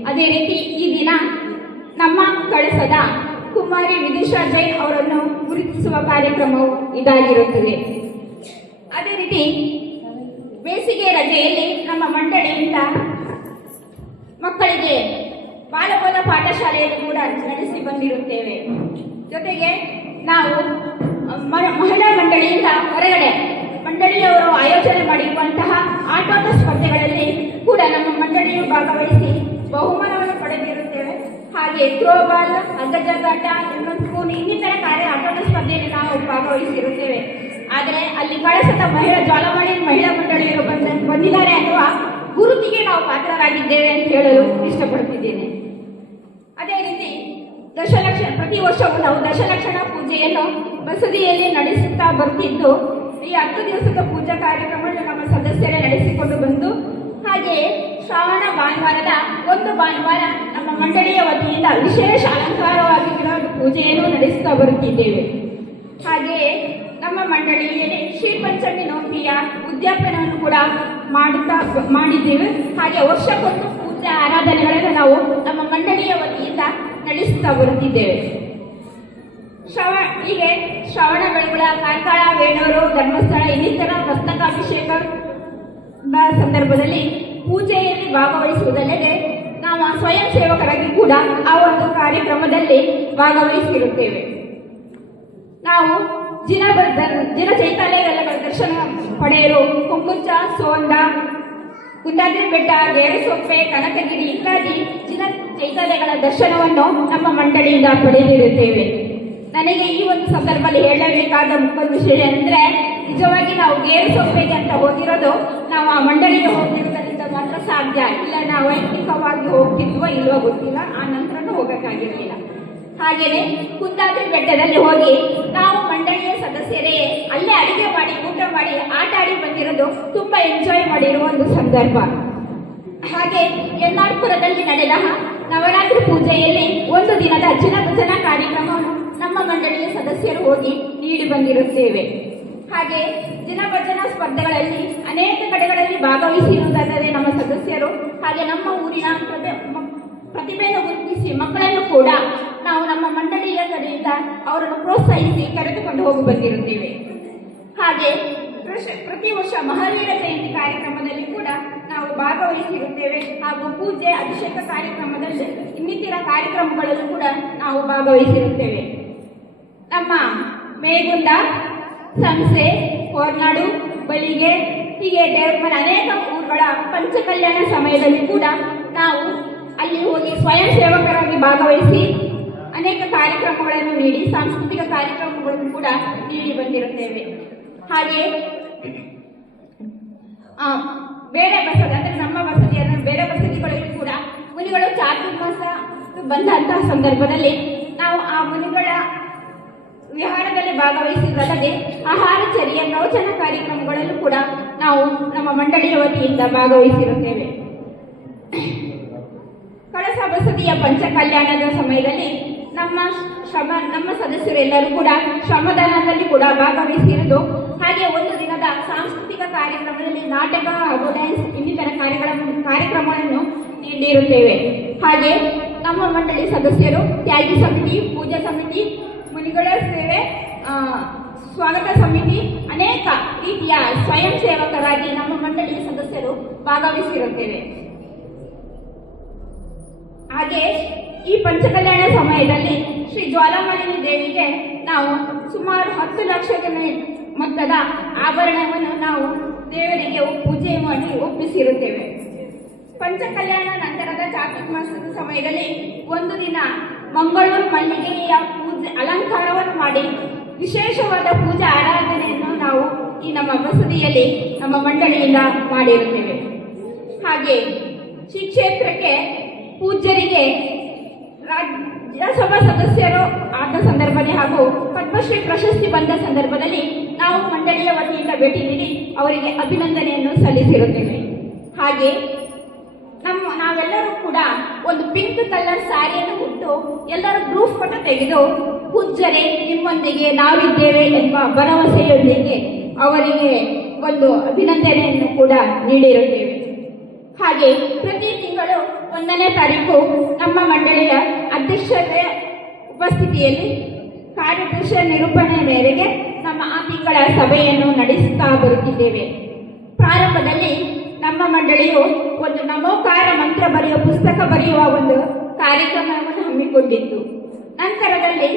ಅದೇ ರೀತಿ ಈ ದಿನ ನಮ್ಮ ಕಳಸದ ಕುಮಾರಿ ವಿದುಷಾ ಜೈನ್ ಅವರನ್ನು ಗುರುತಿಸುವ ಕಾರ್ಯಕ್ರಮವು ಇದಾಗಿರುತ್ತದೆ. ಅದೇ ರೀತಿ ಬೇಸಿಗೆ ರಜೆಯಲ್ಲಿ ನಮ್ಮ ಮಂಡಳಿಯಿಂದ ಮಕ್ಕಳಿಗೆ ಬಾಲಬೋಧ ಪಾಠಶಾಲೆಯನ್ನು ಕೂಡ ನಡೆಸಿ ಬಂದಿರುತ್ತೇವೆ. ಜೊತೆಗೆ ನಾವು ಮಹಿಳಾ ಮಂಡಳಿಯಿಂದ ಹೊರಗಡೆ ಮಂಡಳಿಯವರು ಆಯೋಜನೆ ಮಾಡಿರುವಂತಹ ಆಟೋಟ ಸ್ಪರ್ಧೆಗಳಲ್ಲಿ ಕೂಡ ನಮ್ಮ ಮಂಡಳಿಯು ಭಾಗವಹಿಸಿ ಬಹುಮಾನವನ್ನು ಪಡೆದಿರುತ್ತೇವೆ. ಹಾಗೆ ಥ್ರೋಬಾಲ್, ಹಗ್ಗಜಗ್ಗಾಟ, ಸ್ಪೂನ್ ಇನ್ನಿತರ ಆಟೋಟ ಸ್ಪರ್ಧೆಯಲ್ಲಿ ನಾವು ಭಾಗವಹಿಸಿರುತ್ತೇವೆ. ಆದರೆ ಅಲ್ಲಿ ಕಳಸದ ಜ್ವಾಲಾಮಣಿ ಮಹಿಳಾ ಮಂಡಳಿಯರು ಬಂದಿದ್ದಾರೆ ಅಥವಾ ಗುರುತಿಗೆ ನಾವು ಪಾತ್ರರಾಗಿದ್ದೇವೆ ಅಂತ ಹೇಳಲು ಇಷ್ಟಪಡುತ್ತಿದ್ದೇನೆ. ಅದೇ ರೀತಿ ಪ್ರತಿ ವರ್ಷವೂ ನಾವು ದಶಲಕ್ಷಣ ಪೂಜೆಯನ್ನು ಬಸದಿಯಲ್ಲಿ ನಡೆಸುತ್ತಾ ಬರ್ತಿದ್ದು, ಈ 10 ದಿವಸದ ಪೂಜಾ ಕಾರ್ಯಕ್ರಮವನ್ನು ನಮ್ಮ ಸದಸ್ಯರೇ ನಡೆಸಿಕೊಂಡು ಬಂದು, ಹಾಗೆಯೇ ಶ್ರಾವಣ ಭಾನುವಾರದ ಒಂದು ಭಾನುವಾರ ನಮ್ಮ ಮಂಡಳಿಯ ವತಿಯಿಂದ ವಿಶೇಷ ಅಲಂಕಾರವಾಗಿ ಪೂಜೆಯನ್ನು ನಡೆಸುತ್ತಾ ಬರುತ್ತಿದ್ದೇವೆ. ಹಾಗೆಯೇ ನಮ್ಮ ಮಂಡಳಿಯಲ್ಲಿ ಶ್ರೀ ಪಂಚಮಿ ನೋಂದಿಯ ಉದ್ಯಾಪನವನ್ನು ಕೂಡ ಮಾಡಿದ್ದೇವೆ. ಹಾಗೆ ವರ್ಷಕ್ಕೊಂದು ಪೂಜೆ ಆರಾಧನೆಗಳನ್ನು ನಾವು ನಮ್ಮ ಮಂಡಳಿಯ ವತಿಯಿಂದ ನಡೆಸುತ್ತಾ ಬರುತ್ತಿದ್ದೇವೆ. ಹೀಗೆ ಶ್ರವಣ ಬೆಳಗುಳ, ಕಾರ್ಕಳ, ವೇಣೂರು, ಧರ್ಮಸ್ಥಳ ಇನ್ನಿತರ ಪುಸ್ತಕಾಭಿಷೇಕ ಸಂದರ್ಭದಲ್ಲಿ ಪೂಜೆಯಲ್ಲಿ ಭಾಗವಹಿಸುವುದಲ್ಲದೆ ನಾವು ಸ್ವಯಂ ಸೇವಕರಾಗಿ ಕೂಡ ಆ ಒಂದು ಕಾರ್ಯಕ್ರಮದಲ್ಲಿ ಭಾಗವಹಿಸಿರುತ್ತೇವೆ. ನಾವು ಜಿನ ಚೈತ್ಯಾಲಯಗಳ ದರ್ಶನ ಪಡೆಯಲು ಕುಂಗುಚ್ಚ, ಸೋಂದ, ಕುಂದಾದ್ರಿ ಬೆಟ್ಟ, ಗೇರುಸೊಪ್ಪೆ, ಕನಕಗಿರಿ ಇತ್ಯಾದಿ ಜಿನ ಚೈತ್ಯಾಲಯಗಳ ದರ್ಶನವನ್ನು ನಮ್ಮ ಮಂಡಳಿಯಿಂದ ಪಡೆದಿರುತ್ತೇವೆ. ನನಗೆ ಈ ಒಂದು ಸಂದರ್ಭದಲ್ಲಿ ಹೇಳಬೇಕಾದ ಮುಖ್ಯ ವಿಷಯ ಅಂದರೆ, ನಿಜವಾಗಿ ನಾವು ಗೇರುಸೊಪ್ಪೆಗೆ ಅಂತ ಹೋಗಿರೋದು ನಾವು ಆ ಮಂಡಳಿಗೆ ಹೋಗಿರೋದ್ರಿಂದ ಮಾತ್ರ ಸಾಧ್ಯ. ಇಲ್ಲ ನಾವು ವೈಯಕ್ತಿಕವಾಗಿ ಹೋಗ್ತಿದ್ವೋ ಇಲ್ವೋ ಗೊತ್ತಿಲ್ಲ, ಆ ನಂತರನೂ ಹೋಗಕ್ಕಾಗಿರಲಿಲ್ಲ. ಹಾಗೆಯೇ ಕುಂದಾದ್ರಿ ಬೆಟ್ಟದಲ್ಲಿ ಹೋಗಿ ನಾವು ಮಂಡಳಿಯ ಸದಸ್ಯರೇ ಅಲ್ಲೇ ಅಡಿಗೆ ಮಾಡಿ, ಊಟ ಮಾಡಿ, ಆಟ ಆಡಿ ಬಂದಿರೋದು ತುಂಬಾ ಎಂಜಾಯ್ ಮಾಡಿರುವ ಒಂದು ಸಂದರ್ಭ. ಹಾಗೆ ಯಲ್ಲಾರ್ಪುರದಲ್ಲಿ ನಡೆದ ನವರಾತ್ರಿ ಪೂಜೆಯಲ್ಲಿ ಒಂದು ದಿನದ ಜಿನ ಕಾರ್ಯಕ್ರಮವನ್ನು ನಮ್ಮ ಮಂಡಳಿಯ ಸದಸ್ಯರು ಹೋಗಿ ನೀಡಿ ಬಂದಿರುತ್ತೇವೆ. ಹಾಗೆ ಜಿನಭಜನಾ ಸ್ಪರ್ಧೆಗಳಲ್ಲಿ ಅನೇಕ ಕಡೆಗಳಲ್ಲಿ ಭಾಗವಹಿಸಿರುವುದಲ್ಲದೆ ನಮ್ಮ ಸದಸ್ಯರು ಹಾಗೆ ನಮ್ಮ ಊರಿನ ಪ್ರತಿಭೆಯನ್ನು ಗುರುತಿಸಿ ಮಕ್ಕಳನ್ನು ಕೂಡ ನಾವು ನಮ್ಮ ಮಂಡಳಿಯ ಕಡೆಯಿಂದ ಅವರನ್ನು ಪ್ರೋತ್ಸಾಹಿಸಿ ಕರೆದುಕೊಂಡು ಹೋಗಿ ಬಂದಿರುತ್ತೇವೆ. ಹಾಗೆ ಪ್ರತಿ ವರ್ಷ ಮಹಾವೀರ ಜಯಂತಿ ಕಾರ್ಯಕ್ರಮದಲ್ಲಿ ಕೂಡ ನಾವು ಭಾಗವಹಿಸಿರುತ್ತೇವೆ. ಹಾಗೂ ಪೂಜೆ, ಅಭಿಷೇಕ ಕಾರ್ಯಕ್ರಮದಲ್ಲಿ ಇನ್ನಿತರ ಕಾರ್ಯಕ್ರಮಗಳಲ್ಲೂ ಕೂಡ ನಾವು ಭಾಗವಹಿಸಿರುತ್ತೇವೆ. ನಮ್ಮ ಮೇಗುಂದ, ಸಂಸೆ, ಹೊರನಾಡು, ಬಳಿಗೆ ಹೀಗೆ ದೇವರ ಅನೇಕ ಊರುಗಳ ಪಂಚಕಲ್ಯಾಣ ಸಮಯದಲ್ಲಿ ಕೂಡ ನಾವು ಅಲ್ಲಿ ಹೋಗಿ ಸ್ವಯಂ ಸೇವಕರಾಗಿ ಭಾಗವಹಿಸಿ ಅನೇಕ ಕಾರ್ಯಕ್ರಮಗಳನ್ನು ನೀಡಿ ಸಾಂಸ್ಕೃತಿಕ ಕಾರ್ಯಕ್ರಮಗಳನ್ನು ಕೂಡ ನೀಡಿ ಬಂದಿರುತ್ತೇವೆ. ಹಾಗೆ ಬೇರೆ ಬಸದಿ ಅಂದರೆ ನಮ್ಮ ಬಸದಿಯನ್ನು ಬೇರೆ ಬಸದಿಗಳಲ್ಲಿ ಕೂಡ ಮುನಿಗಳು ಚಾತುರ್ಮಾಸ ಬಂದಂತಹ ಸಂದರ್ಭದಲ್ಲಿ ನಾವು ಆ ಮುನಿಗಳ ವಿಹಾರದಲ್ಲಿ ಭಾಗವಹಿಸಿದ್ದಲ್ಲದೆ ಆಹಾರಚರ್ಯ ಪ್ರವಚನ ಕಾರ್ಯಕ್ರಮಗಳಲ್ಲೂ ಕೂಡ ನಾವು ನಮ್ಮ ಮಂಡಳಿಯ ವತಿಯಿಂದ ಭಾಗವಹಿಸಿರುತ್ತೇವೆ. ಕಳಸ ಬಸದಿಯ ಪಂಚಕಲ್ಯಾಣದ ಸಮಯದಲ್ಲಿ ನಮ್ಮ ಸದಸ್ಯರೆಲ್ಲರೂ ಕೂಡ ಶ್ರಮದಾನದಲ್ಲಿ ಕೂಡ ಭಾಗವಹಿಸಿರುವುದು, ಹಾಗೆ ಒಂದು ದಿನದ ಸಾಂಸ್ಕೃತಿಕ ಕಾರ್ಯಕ್ರಮದಲ್ಲಿ ನಾಟಕ ಹಾಗೂ ಡ್ಯಾನ್ಸ್ ಇನ್ನಿತರ ಕಾರ್ಯಕ್ರಮಗಳನ್ನು ನೀಡಿರುತ್ತೇವೆ. ಹಾಗೆ ನಮ್ಮ ಮಂಡಳಿ ಸದಸ್ಯರು ತ್ಯಾಗಿ ಸಮಿತಿ, ಪೂಜಾ ಸಮಿತಿ, ಮುನಿಗಳ ಸೇವೆ, ಸ್ವಾಗತ ಸಮಿತಿ ಅನೇಕ ರೀತಿಯ ಸ್ವಯಂ ಸೇವಕರಾಗಿ ನಮ್ಮ ಮಂಡಳಿಯ ಸದಸ್ಯರು ಭಾಗವಹಿಸಿರುತ್ತೇವೆ. ಹಾಗೆ ಈ ಪಂಚಕಲ್ಯಾಣ ಸಮಯದಲ್ಲಿ ಶ್ರೀ ಜ್ವಾಲಾಮಾಲಿನಿ ದೇವಿಗೆ ನಾವು ಸುಮಾರು 10 ಲಕ್ಷ ಮೊತ್ತದ ಆಭರಣವನ್ನು ನಾವು ದೇವರಿಗೆ ಪೂಜೆ ಮಾಡಿ ಒಪ್ಪಿಸಿರುತ್ತೇವೆ. ಪಂಚಕಲ್ಯಾಣ ನಂತರದ ಚಾತುರ್ಮಾಸದ ಸಮಯದಲ್ಲಿ ಒಂದು ದಿನ ಮಂಗಳೂರು ಮಲ್ಲಿಗೆಯ ಪೂಜೆ ಅಲಂಕಾರವನ್ನು ಮಾಡಿ ವಿಶೇಷವಾದ ಪೂಜಾ ಆರಾಧನೆಯನ್ನು ನಾವು ಈ ನಮ್ಮ ಬಸದಿಯಲ್ಲಿ ನಮ್ಮ ಮಂಡಳಿಯಿಂದ ಮಾಡಿರುತ್ತೇವೆ. ಹಾಗೆ ಶ್ರೀ ಕ್ಷೇತ್ರಕ್ಕೆ ಪೂಜ್ಯರಿಗೆ ರಾಜ್ಯಸಭಾ ಸದಸ್ಯರು ಆದ ಸಂದರ್ಭದಲ್ಲಿ ಹಾಗೂ ಪದ್ಮಶ್ರೀ ಪ್ರಶಸ್ತಿ ಬಂದ ಸಂದರ್ಭದಲ್ಲಿ ನಾವು ಮಂಡಳಿಯ ವತಿಯಿಂದ ಭೇಟಿ ನೀಡಿ ಅವರಿಗೆ ಅಭಿನಂದನೆಯನ್ನು ಸಲ್ಲಿಸಿರುತ್ತೇವೆ. ಹಾಗೆ ನಾವೆಲ್ಲರೂ ಕೂಡ ಒಂದು ಪಿಂಕ್ ಕಲರ್ ಸ್ಯಾರಿಯನ್ನು ಉಟ್ಟು ಎಲ್ಲರೂ ಗ್ರೂಪ್ ಫೋಟೋ ತೆಗೆದು ಪೂಜ್ಯರೇ ನಿಮ್ಮೊಂದಿಗೆ ನಾವಿದ್ದೇವೆ ಎಂಬ ಭರವಸೆಯೊಂದಿಗೆ ಅವರಿಗೆ ಒಂದು ಅಭಿನಂದನೆಯನ್ನು ಕೂಡ ನೀಡಿರುತ್ತೇವೆ. ಹಾಗೆ ಪ್ರತಿ ತಿಂಗಳು 1ನೇ ತಾರೀಕು ನಮ್ಮ ಮಂಡಳಿಯ ಅಧ್ಯಕ್ಷರ ಉಪಸ್ಥಿತಿಯಲ್ಲಿ ಕಾರ್ಯದರ್ಶಿ ನಿರೂಪಣೆ ಮೇರೆಗೆ ನಮ್ಮ ಆ ತಿಂಗಳ ಸಭೆಯನ್ನು ನಡೆಸುತ್ತಾ ಬರುತ್ತಿದ್ದೇವೆ. ಪ್ರಾರಂಭದಲ್ಲಿ ನಮ್ಮ ಮಂಡಳಿಯು ಒಂದು ನಮೋಕಾರ ಮಂತ್ರ ಬರೆಯುವ ಪುಸ್ತಕ ಬರೆಯುವ ಒಂದು ಕಾರ್ಯಕ್ರಮವನ್ನು ಹಮ್ಮಿಕೊಂಡಿತ್ತು. ನಂತರದಲ್ಲಿ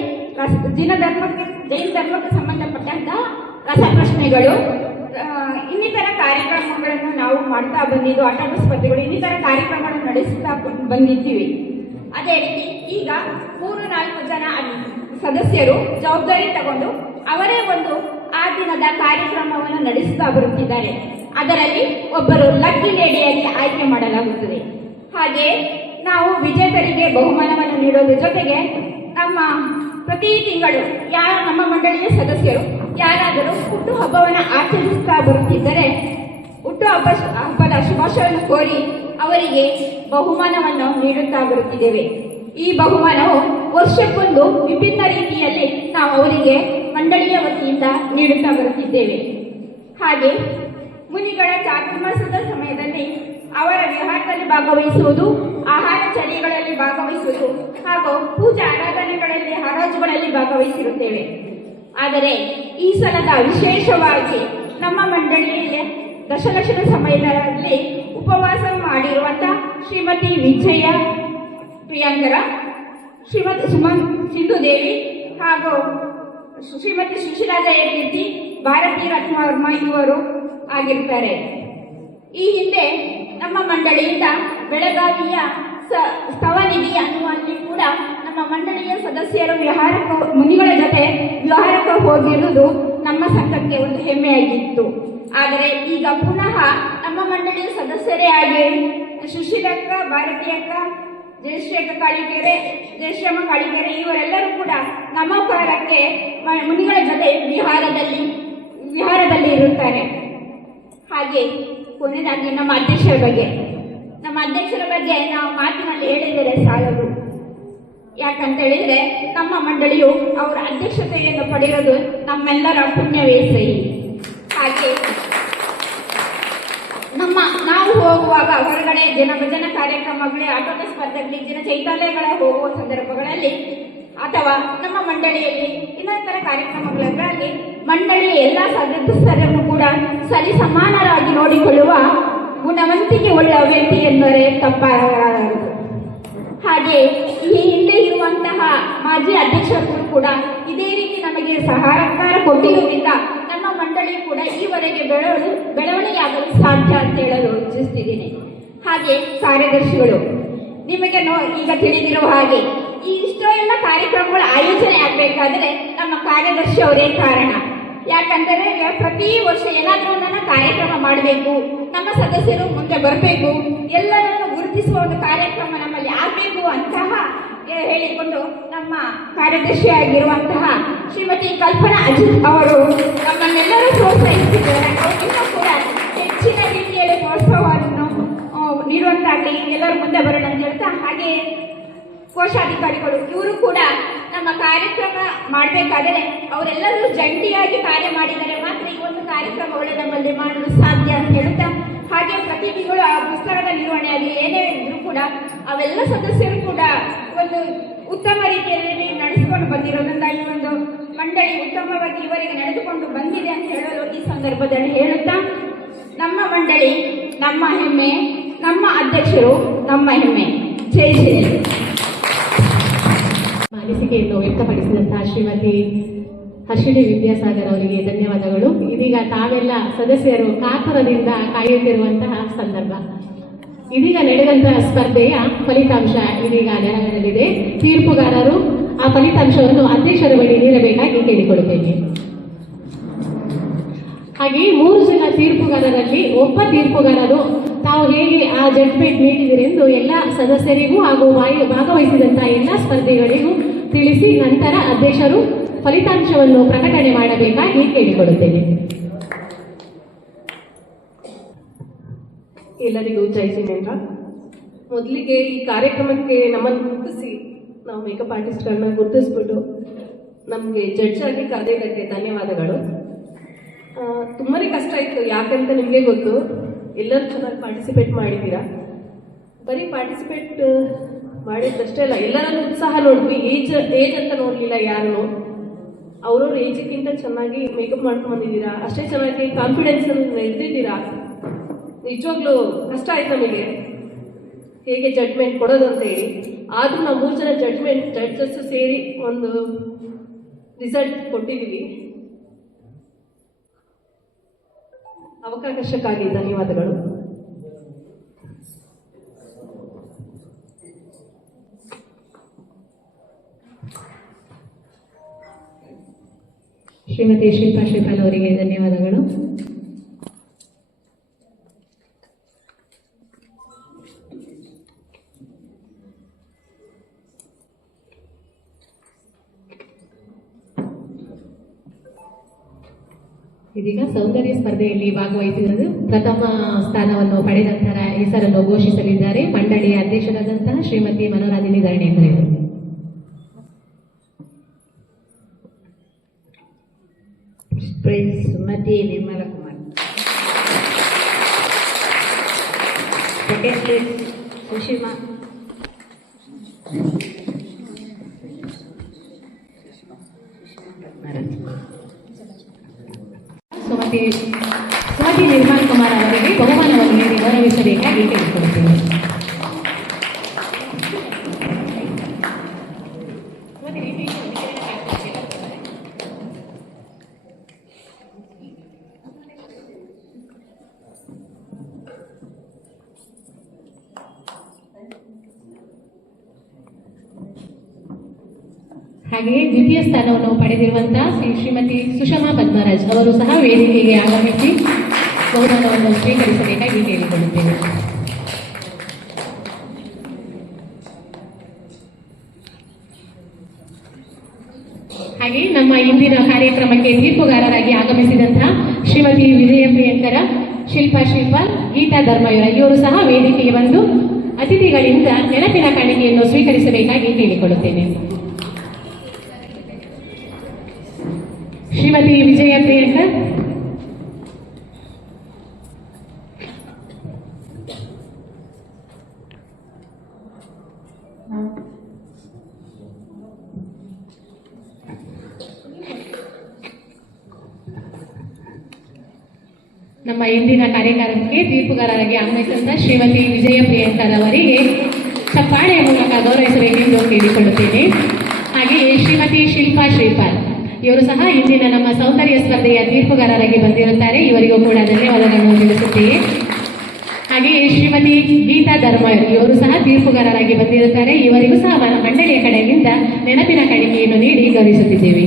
ಜೈನ ಧರ್ಮಕ್ಕೆ ಸಂಬಂಧಪಟ್ಟಂತಹ ರಸಪ್ರಶ್ನೆಗಳು, ಇನ್ನಿತರ ಕಾರ್ಯಕ್ರಮಗಳನ್ನು ನಾವು ಮಾಡ್ತಾ ಬಂದಿದ್ದು, ಆಟೋಟ ಸ್ಪರ್ಧೆಗಳು, ಇನ್ನಿತರ ಕಾರ್ಯಕ್ರಮಗಳನ್ನು ನಡೆಸ್ತಾ ಬಂದಿದ್ದೀವಿ. ಅದೇ ರೀತಿ ಈಗ 3-4 ಜನ ಸದಸ್ಯರು ಜವಾಬ್ದಾರಿ ತಗೊಂಡು ಅವರೇ ಒಂದು ಆ ದಿನದ ಕಾರ್ಯಕ್ರಮವನ್ನು ನಡೆಸ್ತಾ ಬರುತ್ತಿದ್ದಾರೆ. ಅದರಲ್ಲಿ ಒಬ್ಬರು ಲಕ್ಕಿ ಲೇಡಿಯಾಗಿ ಆಯ್ಕೆ ಮಾಡಲಾಗುತ್ತದೆ. ಹಾಗೆ ನಾವು ವಿಜೇತರಿಗೆ ಬಹುಮಾನವನ್ನು ನೀಡೋದ್ರ ಜೊತೆಗೆ ನಮ್ಮ ಪ್ರತಿ ತಿಂಗಳು ನಮ್ಮ ಮಂಡಳಿಯ ಸದಸ್ಯರು ಯಾರಾದರೂ ಹುಟ್ಟುಹಬ್ಬವನ್ನು ಆಚರಿಸ್ತಾ ಬರುತ್ತಿದ್ದರೆ ಹಬ್ಬದ ಶುಭಾಶಯವನ್ನು ಕೋರಿ ಅವರಿಗೆ ಬಹುಮಾನವನ್ನು ನೀಡುತ್ತಾ ಬರುತ್ತಿದ್ದೇವೆ. ಈ ಬಹುಮಾನವು ವರ್ಷಕ್ಕೊಂದು ವಿಭಿನ್ನ ರೀತಿಯಲ್ಲಿ ನಾವು ಅವರಿಗೆ ಮಂಡಳಿಯ ವತಿಯಿಂದ ನೀಡುತ್ತಾ ಬರುತ್ತಿದ್ದೇವೆ. ಹಾಗೆ ಮುನಿಗಳ ಚಾತುರ್ಮಾಸದ ಸಮಯದಲ್ಲಿ ಅವರ ವಿಹಾರದಲ್ಲಿ ಭಾಗವಹಿಸುವುದು, ಆಹಾರ ಚರ್ಯೆಗಳಲ್ಲಿ ಭಾಗವಹಿಸುವುದು ಹಾಗೂ ಪೂಜಾ ಆರಾಧನೆಗಳಲ್ಲಿ ಹರಾಜುಗಳಲ್ಲಿ ಭಾಗವಹಿಸಿರುತ್ತೇವೆ. ಆದರೆ ಈ ಸಲದ ವಿಶೇಷವಾಗಿ ನಮ್ಮ ಮಂಡಳಿಯಲ್ಲಿ ದಶಲಕ್ಷದ ಸಮಯದಲ್ಲಿ ಉಪವಾಸ ಮಾಡಿರುವಂತಹ ಶ್ರೀಮತಿ ವಿಜಯ ಪ್ರಿಯಾಂಕರ, ಶ್ರೀಮತಿ ಸುಮನ್ ಸಿಂಧುದೇವಿ ಹಾಗೂ ಶ್ರೀಮತಿ ಸುಶೀಲಾ ಜಯಕೀರ್ತಿ, ಭಾರತಿ ರತ್ನವರ್ಮ ಇವರು ಆಗಿರ್ತಾರೆ. ಈ ಹಿಂದೆ ನಮ್ಮ ಮಂಡಳಿಯಿಂದ ಬೆಳಗಾವಿಯ ಸ್ತವನಿಧಿ ಅನ್ನುವಲ್ಲಿ ಕೂಡ ನಮ್ಮ ಮಂಡಳಿಯ ಸದಸ್ಯರು ಮುನಿಗಳ ಜೊತೆ ವಿಹಾರಕ್ಕೆ ಹೋಗಿರುವುದು ನಮ್ಮ ಸಂಘಕ್ಕೆ ಒಂದು ಹೆಮ್ಮೆಯಾಗಿತ್ತು. ಆದರೆ ಈಗ ಪುನಃ ನಮ್ಮ ಮಂಡಳಿಯ ಸದಸ್ಯರೇ ಆಗಿ ಸುಶೀಲಕ್ಕ, ಭಾರತೀಯಕ್ಕ, ಜಯಶ್ರೀ ಕಾಳಿಕೆರೆ, ಜಯಶ್ರೀಮ್ಮ ಕಾಳಿಕೆರೆ ಇವರೆಲ್ಲರೂ ಕೂಡ ನಮ್ಮ ಕಾರ್ಯಕ್ಕೆ ಮುನಿಗಳ ಜೊತೆ ವಿಹಾರದಲ್ಲಿ ಇರುತ್ತಾರೆ. ಹಾಗೆ ಕೊನೆಯದಾಗಿ ನಮ್ಮ ಅಧ್ಯಕ್ಷರ ಬಗ್ಗೆ ನಾವು ಮಾತಿನಲ್ಲಿ ಹೇಳಿದರೆ ಸಾಲದು. ಯಾಕಂತ ಹೇಳಿದ್ರೆ ನಮ್ಮ ಮಂಡಳಿಯು ಅವರ ಅಧ್ಯಕ್ಷತೆಯನ್ನು ಪಡೆಯೋದು ನಮ್ಮೆಲ್ಲರ ಪುಣ್ಯವೇ ಸಹಿ. ಹಾಗೆ ನಾವು ಹೋಗುವಾಗ ಹೊರಗಡೆ ಜನಭಜನ ಕಾರ್ಯಕ್ರಮಗಳೇ, ಆಟೋಟ ಸ್ಪರ್ಧೆಗಳಿಗೆ, ಜನ ಚೈತಾಲಯಗಳ ಹೋಗುವ ಸಂದರ್ಭಗಳಲ್ಲಿ ಅಥವಾ ನಮ್ಮ ಮಂಡಳಿಯಲ್ಲಿ ಇನ್ನಿತರ ಕಾರ್ಯಕ್ರಮಗಳಲ್ಲಿ ಮಂಡಳಿಯ ಎಲ್ಲ ಸದಸ್ಯರನ್ನು ಕೂಡ ಸರಿ ಸಮಾನರಾಗಿ ನೋಡಿಕೊಳ್ಳುವ ಗುಣವಂತಿಕೆ ಉಳ್ಳ ವ್ಯಕ್ತಿ ಎಂದರೆ ತಪ್ಪಾಗಲಾರದು. ಹಾಗೆ ಈ ಹಿಂದೆ ಇರುವಂತಹ ಮಾಜಿ ಅಧ್ಯಕ್ಷರು ಕೂಡ ಇದೇ ರೀತಿ ನಮಗೆ ಸಹಕಾರ ಕೊಟ್ಟಿರುವುದರಿಂದ ನಮ್ಮ ಮಂಡಳಿ ಕೂಡ ಈವರೆಗೆ ಬೆಳವಣಿಗೆಯಾಗಲು ಸಾಧ್ಯ ಅಂತ ಹೇಳಲು ಇಚ್ಛಿಸ್ತಿದ್ದೀನಿ. ಹಾಗೆ ಕಾರ್ಯದರ್ಶಿಗಳು, ನಿಮಗೆ ಈಗ ತಿಳಿದಿರುವ ಹಾಗೆ ಈ ಇಷ್ಟೋ ಎಲ್ಲ ಕಾರ್ಯಕ್ರಮಗಳ ಆಯೋಜನೆ ಆಗಬೇಕಾದ್ರೆ ನಮ್ಮ ಕಾರ್ಯದರ್ಶಿ ಅವರೇ ಕಾರಣ. ಯಾಕಂದರೆ ಪ್ರತಿ ವರ್ಷ ಏನಾದರೂ ಒಂದನ್ನು ಕಾರ್ಯಕ್ರಮ ಮಾಡಬೇಕು, ನಮ್ಮ ಸದಸ್ಯರು ಮುಂದೆ ಬರಬೇಕು, ಎಲ್ಲರನ್ನು ಗುರುತಿಸುವ ಒಂದು ಕಾರ್ಯಕ್ರಮ ನಮ್ಮಲ್ಲಿ ಆಗಬೇಕು ಅಂತಹ ಹೇಳಿಕೊಂಡು ನಮ್ಮ ಕಾರ್ಯದರ್ಶಿಯಾಗಿರುವಂತಹ ಶ್ರೀಮತಿ ಕಲ್ಪನಾ ಅಜಿತ್ ಅವರು ನಮ್ಮನ್ನೆಲ್ಲರೂ ಪ್ರೋತ್ಸಾಹಿಸಿದ್ದಾರೆ. ಇನ್ನೂ ಕೂಡ ಹೆಚ್ಚಿನ ರೀತಿಯಲ್ಲಿ ಪ್ರೋತ್ಸಾಹವನ್ನು ನೀಡುವಂತಾಗಲಿ, ಎಲ್ಲರೂ ಮುಂದೆ ಬರೋಣ ಅಂತ ಹೇಳ್ತಾ, ಹಾಗೆ ಕೋಶಾಧಿಕಾರಿಗಳು ಇವರು ಕೂಡ ನಮ್ಮ ಕಾರ್ಯಕ್ರಮ ಮಾಡಬೇಕಾದರೆ ಅವರೆಲ್ಲರೂ ಜಂಟಿಯಾಗಿ ಕಾರ್ಯ ಮಾಡಿದರೆ ಮಾತ್ರ ಈ ಒಂದು ಕಾರ್ಯಕ್ರಮಗಳು ನಮ್ಮಲ್ಲಿ ಮಾಡಲು ಸಾಧ್ಯ ಅಂತ ಹೇಳುತ್ತಾ, ಹಾಗೆ ಪ್ರತಿ ತಿಂಗಳು ಆ ಪುಸ್ತಕದ ನಿರ್ವಹಣೆಯಾಗಿ ಏನೇ ಇದ್ರೂ ಕೂಡ ಅವೆಲ್ಲ ಸದಸ್ಯರು ಕೂಡ ಒಂದು ಉತ್ತಮ ರೀತಿಯಲ್ಲಿ ನಡೆಸಿಕೊಂಡು ಬಂದಿರೋದ್ರಿಂದ ಈ ಒಂದು ಮಂಡಳಿ ಉತ್ತಮವಾಗಿ ಇವರಿಗೆ ನಡೆದುಕೊಂಡು ಬಂದಿದೆ ಅಂತ ಹೇಳಲು ಈ ಸಂದರ್ಭದಲ್ಲಿ ಹೇಳುತ್ತಾ, ನಮ್ಮ ಮಂಡಳಿ ನಮ್ಮ ಹೆಮ್ಮೆ, ನಮ್ಮ ಅಧ್ಯಕ್ಷರು ನಮ್ಮ ಹೆಮ್ಮೆ. ಜೈ ಶ್ರೀ. ಅನಿಸಿಕೆಯನ್ನು ವ್ಯಕ್ತಪಡಿಸಿದಂತಹ ಶ್ರೀಮತಿ ಹರ್ಷಿಣಿ ವಿದ್ಯಾಸಾಗರ್ ಅವರಿಗೆ ಧನ್ಯವಾದಗಳು. ಇದೀಗ ತಾವೆಲ್ಲ ಸದಸ್ಯರು ಕಾತುರದಿಂದ ಕಾಯುತ್ತಿರುವಂತಹ ಸಂದರ್ಭ. ಇದೀಗ ನಡೆದಂತಹ ಸ್ಪರ್ಧೆಯ ಫಲಿತಾಂಶ ಇದೀಗ ನೆರವೇರಲಿದೆ. ತೀರ್ಪುಗಾರರು ಆ ಫಲಿತಾಂಶವನ್ನು ಅಧ್ಯಕ್ಷರ ಬಳಿ ನೀಡಬೇಕಾಗಿ ಕೇಳಿಕೊಳ್ಳುತ್ತೇನೆ. ಹಾಗೆ 3 ಜನ ತೀರ್ಪುಗಾರರಲ್ಲಿ ಒಬ್ಬ ತೀರ್ಪುಗಾರರು ತಾವು ಹೇಗೆ ಆ ಜಡ್ಜ್ಮೆಂಟ್ ನೀಡಿದಿರೆಂದು ಎಲ್ಲ ಸದಸ್ಯರಿಗೂ ಹಾಗೂ ಭಾಗವಹಿಸಿದಂತಹ ಎಲ್ಲ ಸ್ಪರ್ಧಿಗಳಿಗೂ ತಿಳಿಸಿ ನಂತರ ಅಧ್ಯಕ್ಷರು ಫಲಿತಾಂಶವನ್ನು ಪ್ರಕಟಣೆ ಮಾಡಬೇಕಾಗಿ ಕೇಳಿಕೊಳ್ಳುತ್ತೇನೆ. ಎಲ್ಲರಿಗೂ ಜೈ ಜಿನೇಂದ್ರ. ಮೊದಲಿಗೆ ಈ ಕಾರ್ಯಕ್ರಮಕ್ಕೆ ನಮ್ಮನ್ನು ಗುರುತಿಸಿ ನಾವು ಮೇಕಪ್ ಆರ್ಟಿಸ್ಟ್ಗಳನ್ನ ಗುರುತಿಸ್ಬಿಟ್ಟು ನಮಗೆ ಜಡ್ಜ್ ಆಗಿ ಕರೆದಿದ್ದಕ್ಕೆ ಧನ್ಯವಾದಗಳು. ತುಂಬಾ ಕಷ್ಟ ಇತ್ತು, ಯಾಕಂತ ನಿಮಗೆ ಗೊತ್ತು, ಎಲ್ಲರೂ ಚೆನ್ನಾಗಿ ಪಾರ್ಟಿಸಿಪೇಟ್ ಮಾಡಿದ್ದೀರಾ. ಬರೀ ಪಾರ್ಟಿಸಿಪೇಟ್ ಮಾಡಿದ್ದಷ್ಟೇ ಅಲ್ಲ, ಎಲ್ಲರನ್ನು ಉತ್ಸಾಹ ನೋಡಿದ್ವಿ. ಏಜ್ ಅಂತ ನೋಡಲಿಲ್ಲ ಯಾರು. ಅವ್ರವ್ರ ಏಜ್ಗಿಂತ ಚೆನ್ನಾಗಿ ಮೇಕಪ್ ಮಾಡ್ಕೊಂಡು ಬಂದಿದ್ದೀರಾ, ಅಷ್ಟೇ ಚೆನ್ನಾಗಿ ಕಾನ್ಫಿಡೆನ್ಸ್ ಇರ್ತಿದ್ದೀರಾ. ನಿಜವಾಗ್ಲೂ ಕಷ್ಟ ಆಯ್ತು ನಮಗೆ ಹೇಗೆ ಜಡ್ಜ್ಮೆಂಟ್ ಕೊಡೋದು ಅಂತ ಹೇಳಿ. ಆದರೂ ನಾವು 3 ಜನ ಜಡ್ಜಸ್ ಸೇರಿ ಒಂದು ರಿಸಲ್ಟ್ ಕೊಟ್ಟಿದ್ದೀವಿ. ಅವಕಾಶಕ್ಕಾಗಿ ಧನ್ಯವಾದಗಳು. ಶ್ರೀಮತಿ ಶಿಲ್ಪಾ ಶ್ರೀಪಾಲ್ ಅವರಿಗೆ ಧನ್ಯವಾದಗಳು. ಇದೀಗ ಸೌಂದರ್ಯ ಸ್ಪರ್ಧೆಯಲ್ಲಿ ಭಾಗವಹಿಸಿದರು ಪ್ರಥಮ ಸ್ಥಾನವನ್ನು ಪಡೆದಂತಹ ಹೆಸರನ್ನು ಘೋಷಿಸಲಿದ್ದಾರೆ ಮಂಡಳಿಯ ಅಧ್ಯಕ್ಷರಾದಂತಹ ಶ್ರೀಮತಿ ಮನೋರಾಧಿನಿ ಧರಣೇಂದ್ರ ಅವರು. ಸುಮತಿ ನಿರ್ಮಲ ಕುಮಾರ್. Second place Sushima. ಸುಮತಿ ನಿರ್ಮಲ್ ಕುಮಾರ್ ಅವರಿಗೆ ಬಹುಮಾನವನ್ನು ನೀಡಿ ಗೌರವಿಸಬೇಕಾಗಿ ಕೇಳಿಕೊಳ್ಳುತ್ತೇನೆ. ಹಾಗೆಯೇ ದ್ವಿತೀಯ ಸ್ಥಾನವನ್ನು ಪಡೆದಿರುವಂತಹ ಶ್ರೀಮತಿ ಸುಷಮಾ ಪದ್ಮರಾಜ್ ಅವರು ಸಹ ವೇದಿಕೆಗೆ ಆಗಮಿಸಿ ಬಹುಮಾನವನ್ನು ಸ್ವೀಕರಿಸಬೇಕಾಗಿ ಕೇಳಿಕೊಳ್ಳುತ್ತೇವೆ. ಹಾಗೆಯೇ ನಮ್ಮ ಇಂದಿನ ಕಾರ್ಯಕ್ರಮಕ್ಕೆ ತೀರ್ಪುಗಾರರಾಗಿ ಆಗಮಿಸಿದಂತಹ ಶ್ರೀಮತಿ ವಿಜಯ ಪ್ರಿಯಂಕರ, ಶಿಲ್ಪಾ ಶ್ರೀಪಾಲ್, ಗೀತಾ ಧರ್ಮಯವರ ಇವರು ಸಹ ವೇದಿಕೆಗೆ ಬಂದು ಅತಿಥಿಗಳಿಂದ ನೆನಪಿನ ಕಾಣಿಕೆಯನ್ನು ಸ್ವೀಕರಿಸಬೇಕಾಗಿ ಕೇಳಿಕೊಳ್ಳುತ್ತೇನೆ. ಶ್ರೀಮತಿ ವಿಜಯ ಪ್ರಿಯಂಕರ್, ನಮ್ಮ ಇಂದಿನ ಕಾರ್ಯಕ್ರಮಕ್ಕೆ ತೀರ್ಪುಗಾರರಾಗಿ ಆಗಮಿಸಿದಂತಹ ಶ್ರೀಮತಿ ವಿಜಯ ಪ್ರಿಯಂಕರ್ ಅವರಿಗೆ ಚಪ್ಪಾಳೆಯ ಮೂಲಕ ಗೌರವಿಸಬೇಕೆಂದು ಕೇಳಿಕೊಳ್ಳುತ್ತೇನೆ. ಹಾಗೆಯೇ ಶ್ರೀಮತಿ ಶಿಲ್ಪಾ ಶ್ರೀಪಾಲ್ ಇವರು ಸಹ ಇಂದಿನ ನಮ್ಮ ಸೌಂದರ್ಯ ಸ್ಪರ್ಧೆಯ ತೀರ್ಪುಗಾರರಾಗಿ ಬಂದಿರುತ್ತಾರೆ. ಇವರಿಗೂ ಕೂಡ ಧನ್ಯವಾದಗಳನ್ನು ತಿಳಿಸುತ್ತೇವೆ. ಹಾಗೆಯೇ ಶ್ರೀಮತಿ ಗೀತಾ ಧರ್ಮ ಇವರು ಸಹ ತೀರ್ಪುಗಾರರಾಗಿ ಬಂದಿರುತ್ತಾರೆ. ಇವರಿಗೂ ಸಹ ಮಂಡಳಿಯ ಕಡೆಯಿಂದ ನೆನಪಿನ ಕಾಣಿಕೆಯನ್ನು ನೀಡಿ ಗೌರವಿಸುತ್ತಿದ್ದೇವೆ.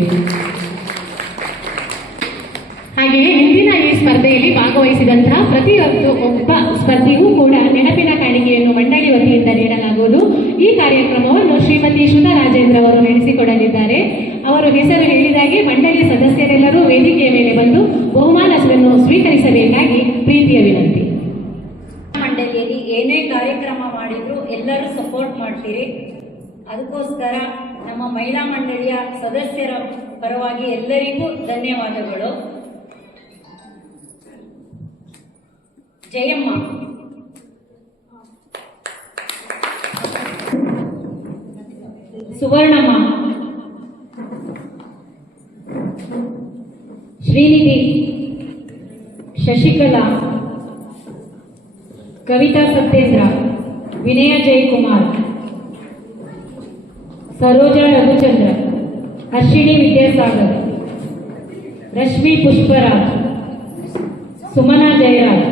ಹಾಗೆಯೇ ಇಂದಿನ ಈ ಸ್ಪರ್ಧೆಯಲ್ಲಿ ಭಾಗವಹಿಸಿದಂತಹ ಪ್ರತಿಯೊಬ್ಬ ಸ್ಪರ್ಧಿಗೂ ಕೂಡ ನೆನಪಿನ ಕಾಣಿಕೆಯನ್ನು ಮಂಡಳಿ ವತಿಯಿಂದ ನೀಡಲಾಗುವುದು. ಈ ಕಾರ್ಯಕ್ರಮವನ್ನು ಶ್ರೀಮತಿ ಸುಧಾ ರಾಜೇಂದ್ರ ಅವರು ನಡೆಸಿಕೊಡಲಿದ್ದಾರೆ. ಅವರು ಹೆಸರು ಹೇಳಿದಾಗೆ ಮಂಡಳಿಯ ಸದಸ್ಯರೆಲ್ಲರೂ ವೇದಿಕೆಯ ಮೇಲೆ ಬಂದು ಬಹುಮಾನವನ್ನು ಸ್ವೀಕರಿಸಬೇಕಾಗಿ ಪ್ರೀತಿಯ ವಿನಂತಿ. ಮಂಡಳಿಯಲ್ಲಿ ಏನೇ ಕಾರ್ಯಕ್ರಮ ಮಾಡಿದ್ರು ಎಲ್ಲರೂ ಸಪೋರ್ಟ್ ಮಾಡ್ತೀರಿ. ಅದಕ್ಕೋಸ್ಕರ ನಮ್ಮ ಮಹಿಳಾ ಮಂಡಳಿಯ ಸದಸ್ಯರ ಪರವಾಗಿ ಎಲ್ಲರಿಗೂ ಧನ್ಯವಾದಗಳು. ಜಯಮ್ಮ, ಸುವರ್ಣಮ್ಮ, ಶ್ರೀನಿಧಿ, ಶಶಿಕಲಾ, ಕವಿತಾ ಸತ್ಯೇಂದ್ರ, ವಿನಯ ಜಯಕುಮಾರ್, ಸರೋಜಾ ರಘುಚಂದ್ರ, ಹರ್ಷಿಣಿ ವಿದ್ಯಾಸಾಗರ್, ರಶ್ಮಿ ಪುಷ್ಪರಾಜ್, ಸುಮನಾ ಜಯರಾಜ್,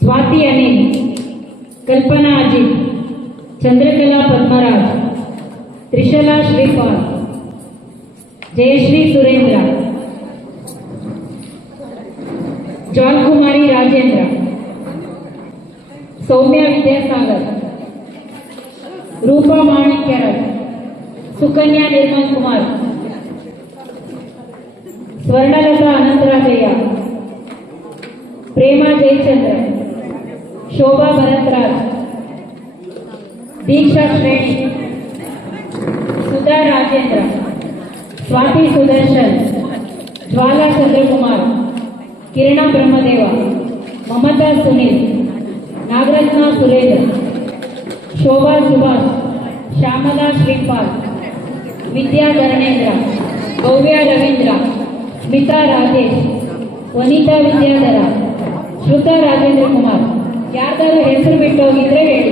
ಸ್ವಾತಿ ಅನಿಲ್, ಕಲ್ಪನಾ ಅಜಿತ್, ಚಂದ್ರಕಲಾ ಪದ್ಮರಾಜ್, ತ್ರಿಶಲಾ ಶ್ರೀಪಾಲ್, ಜಯಶ್ರೀ ಸುರೇಂದ್ರ, ಜಾನ್ಕುಮಾರಿ ರಾಜೇಂದ್ರ, ಸೌಮ್ಯ ವಿದ್ಯಾಸಾಗರ್, ರೂಪಾ ಮಾಣಿಕ್ಯರಾಜ್, ಸುಕನ್ಯಾ ನಿರ್ಮಲ್ ಕುಮಾರ್, ಸ್ವರ್ಣಲತಾ ಅನಂತರಾಜಯ್ಯ, ಪ್ರೇಮಾ ಜಯಚಂದ್ರ, ಶೋಭಾ ಭರತ್ರಾಜ್, ದೀಕ್ಷಾ ಶ್ರೇಣಿ, ಸುಧಾ ರಾಜೇಂದ್ರ, ಸ್ವಾತಿ ಸುದರ್ಶನ್, ಜ್ವಾಲಾ ಚಂದ್ರಕುಮಾರ್, ಕಿರಣ ಬ್ರಹ್ಮದೇವ, ಮಮತಾ ಸುನೀಲ್, ನಾಗರತ್ನ ಸುರೇಂದ್ರ, ಶೋಭಾ ಸುಭಾಷ್, ಶ್ಯಾಮಲಾ ಶ್ರೀಪಾಲ್, ವಿದ್ಯಾ ಧರಣೇಂದ್ರ, ಭವ್ಯ ರವೀಂದ್ರ, ಸ್ಮಿತಾ ರಾಜೇಶ್, ವನಿತಾ ವಿದ್ಯಾಧರ, ಶ್ರುತಾ ರಾಜೇಂದ್ರ ಕುಮಾರ್. ಯಾರ್ದಾರು ಹೆಸರು ಬಿಟ್ಟು ಹೋಗಿದ್ರೆ ಹೇಳಿ.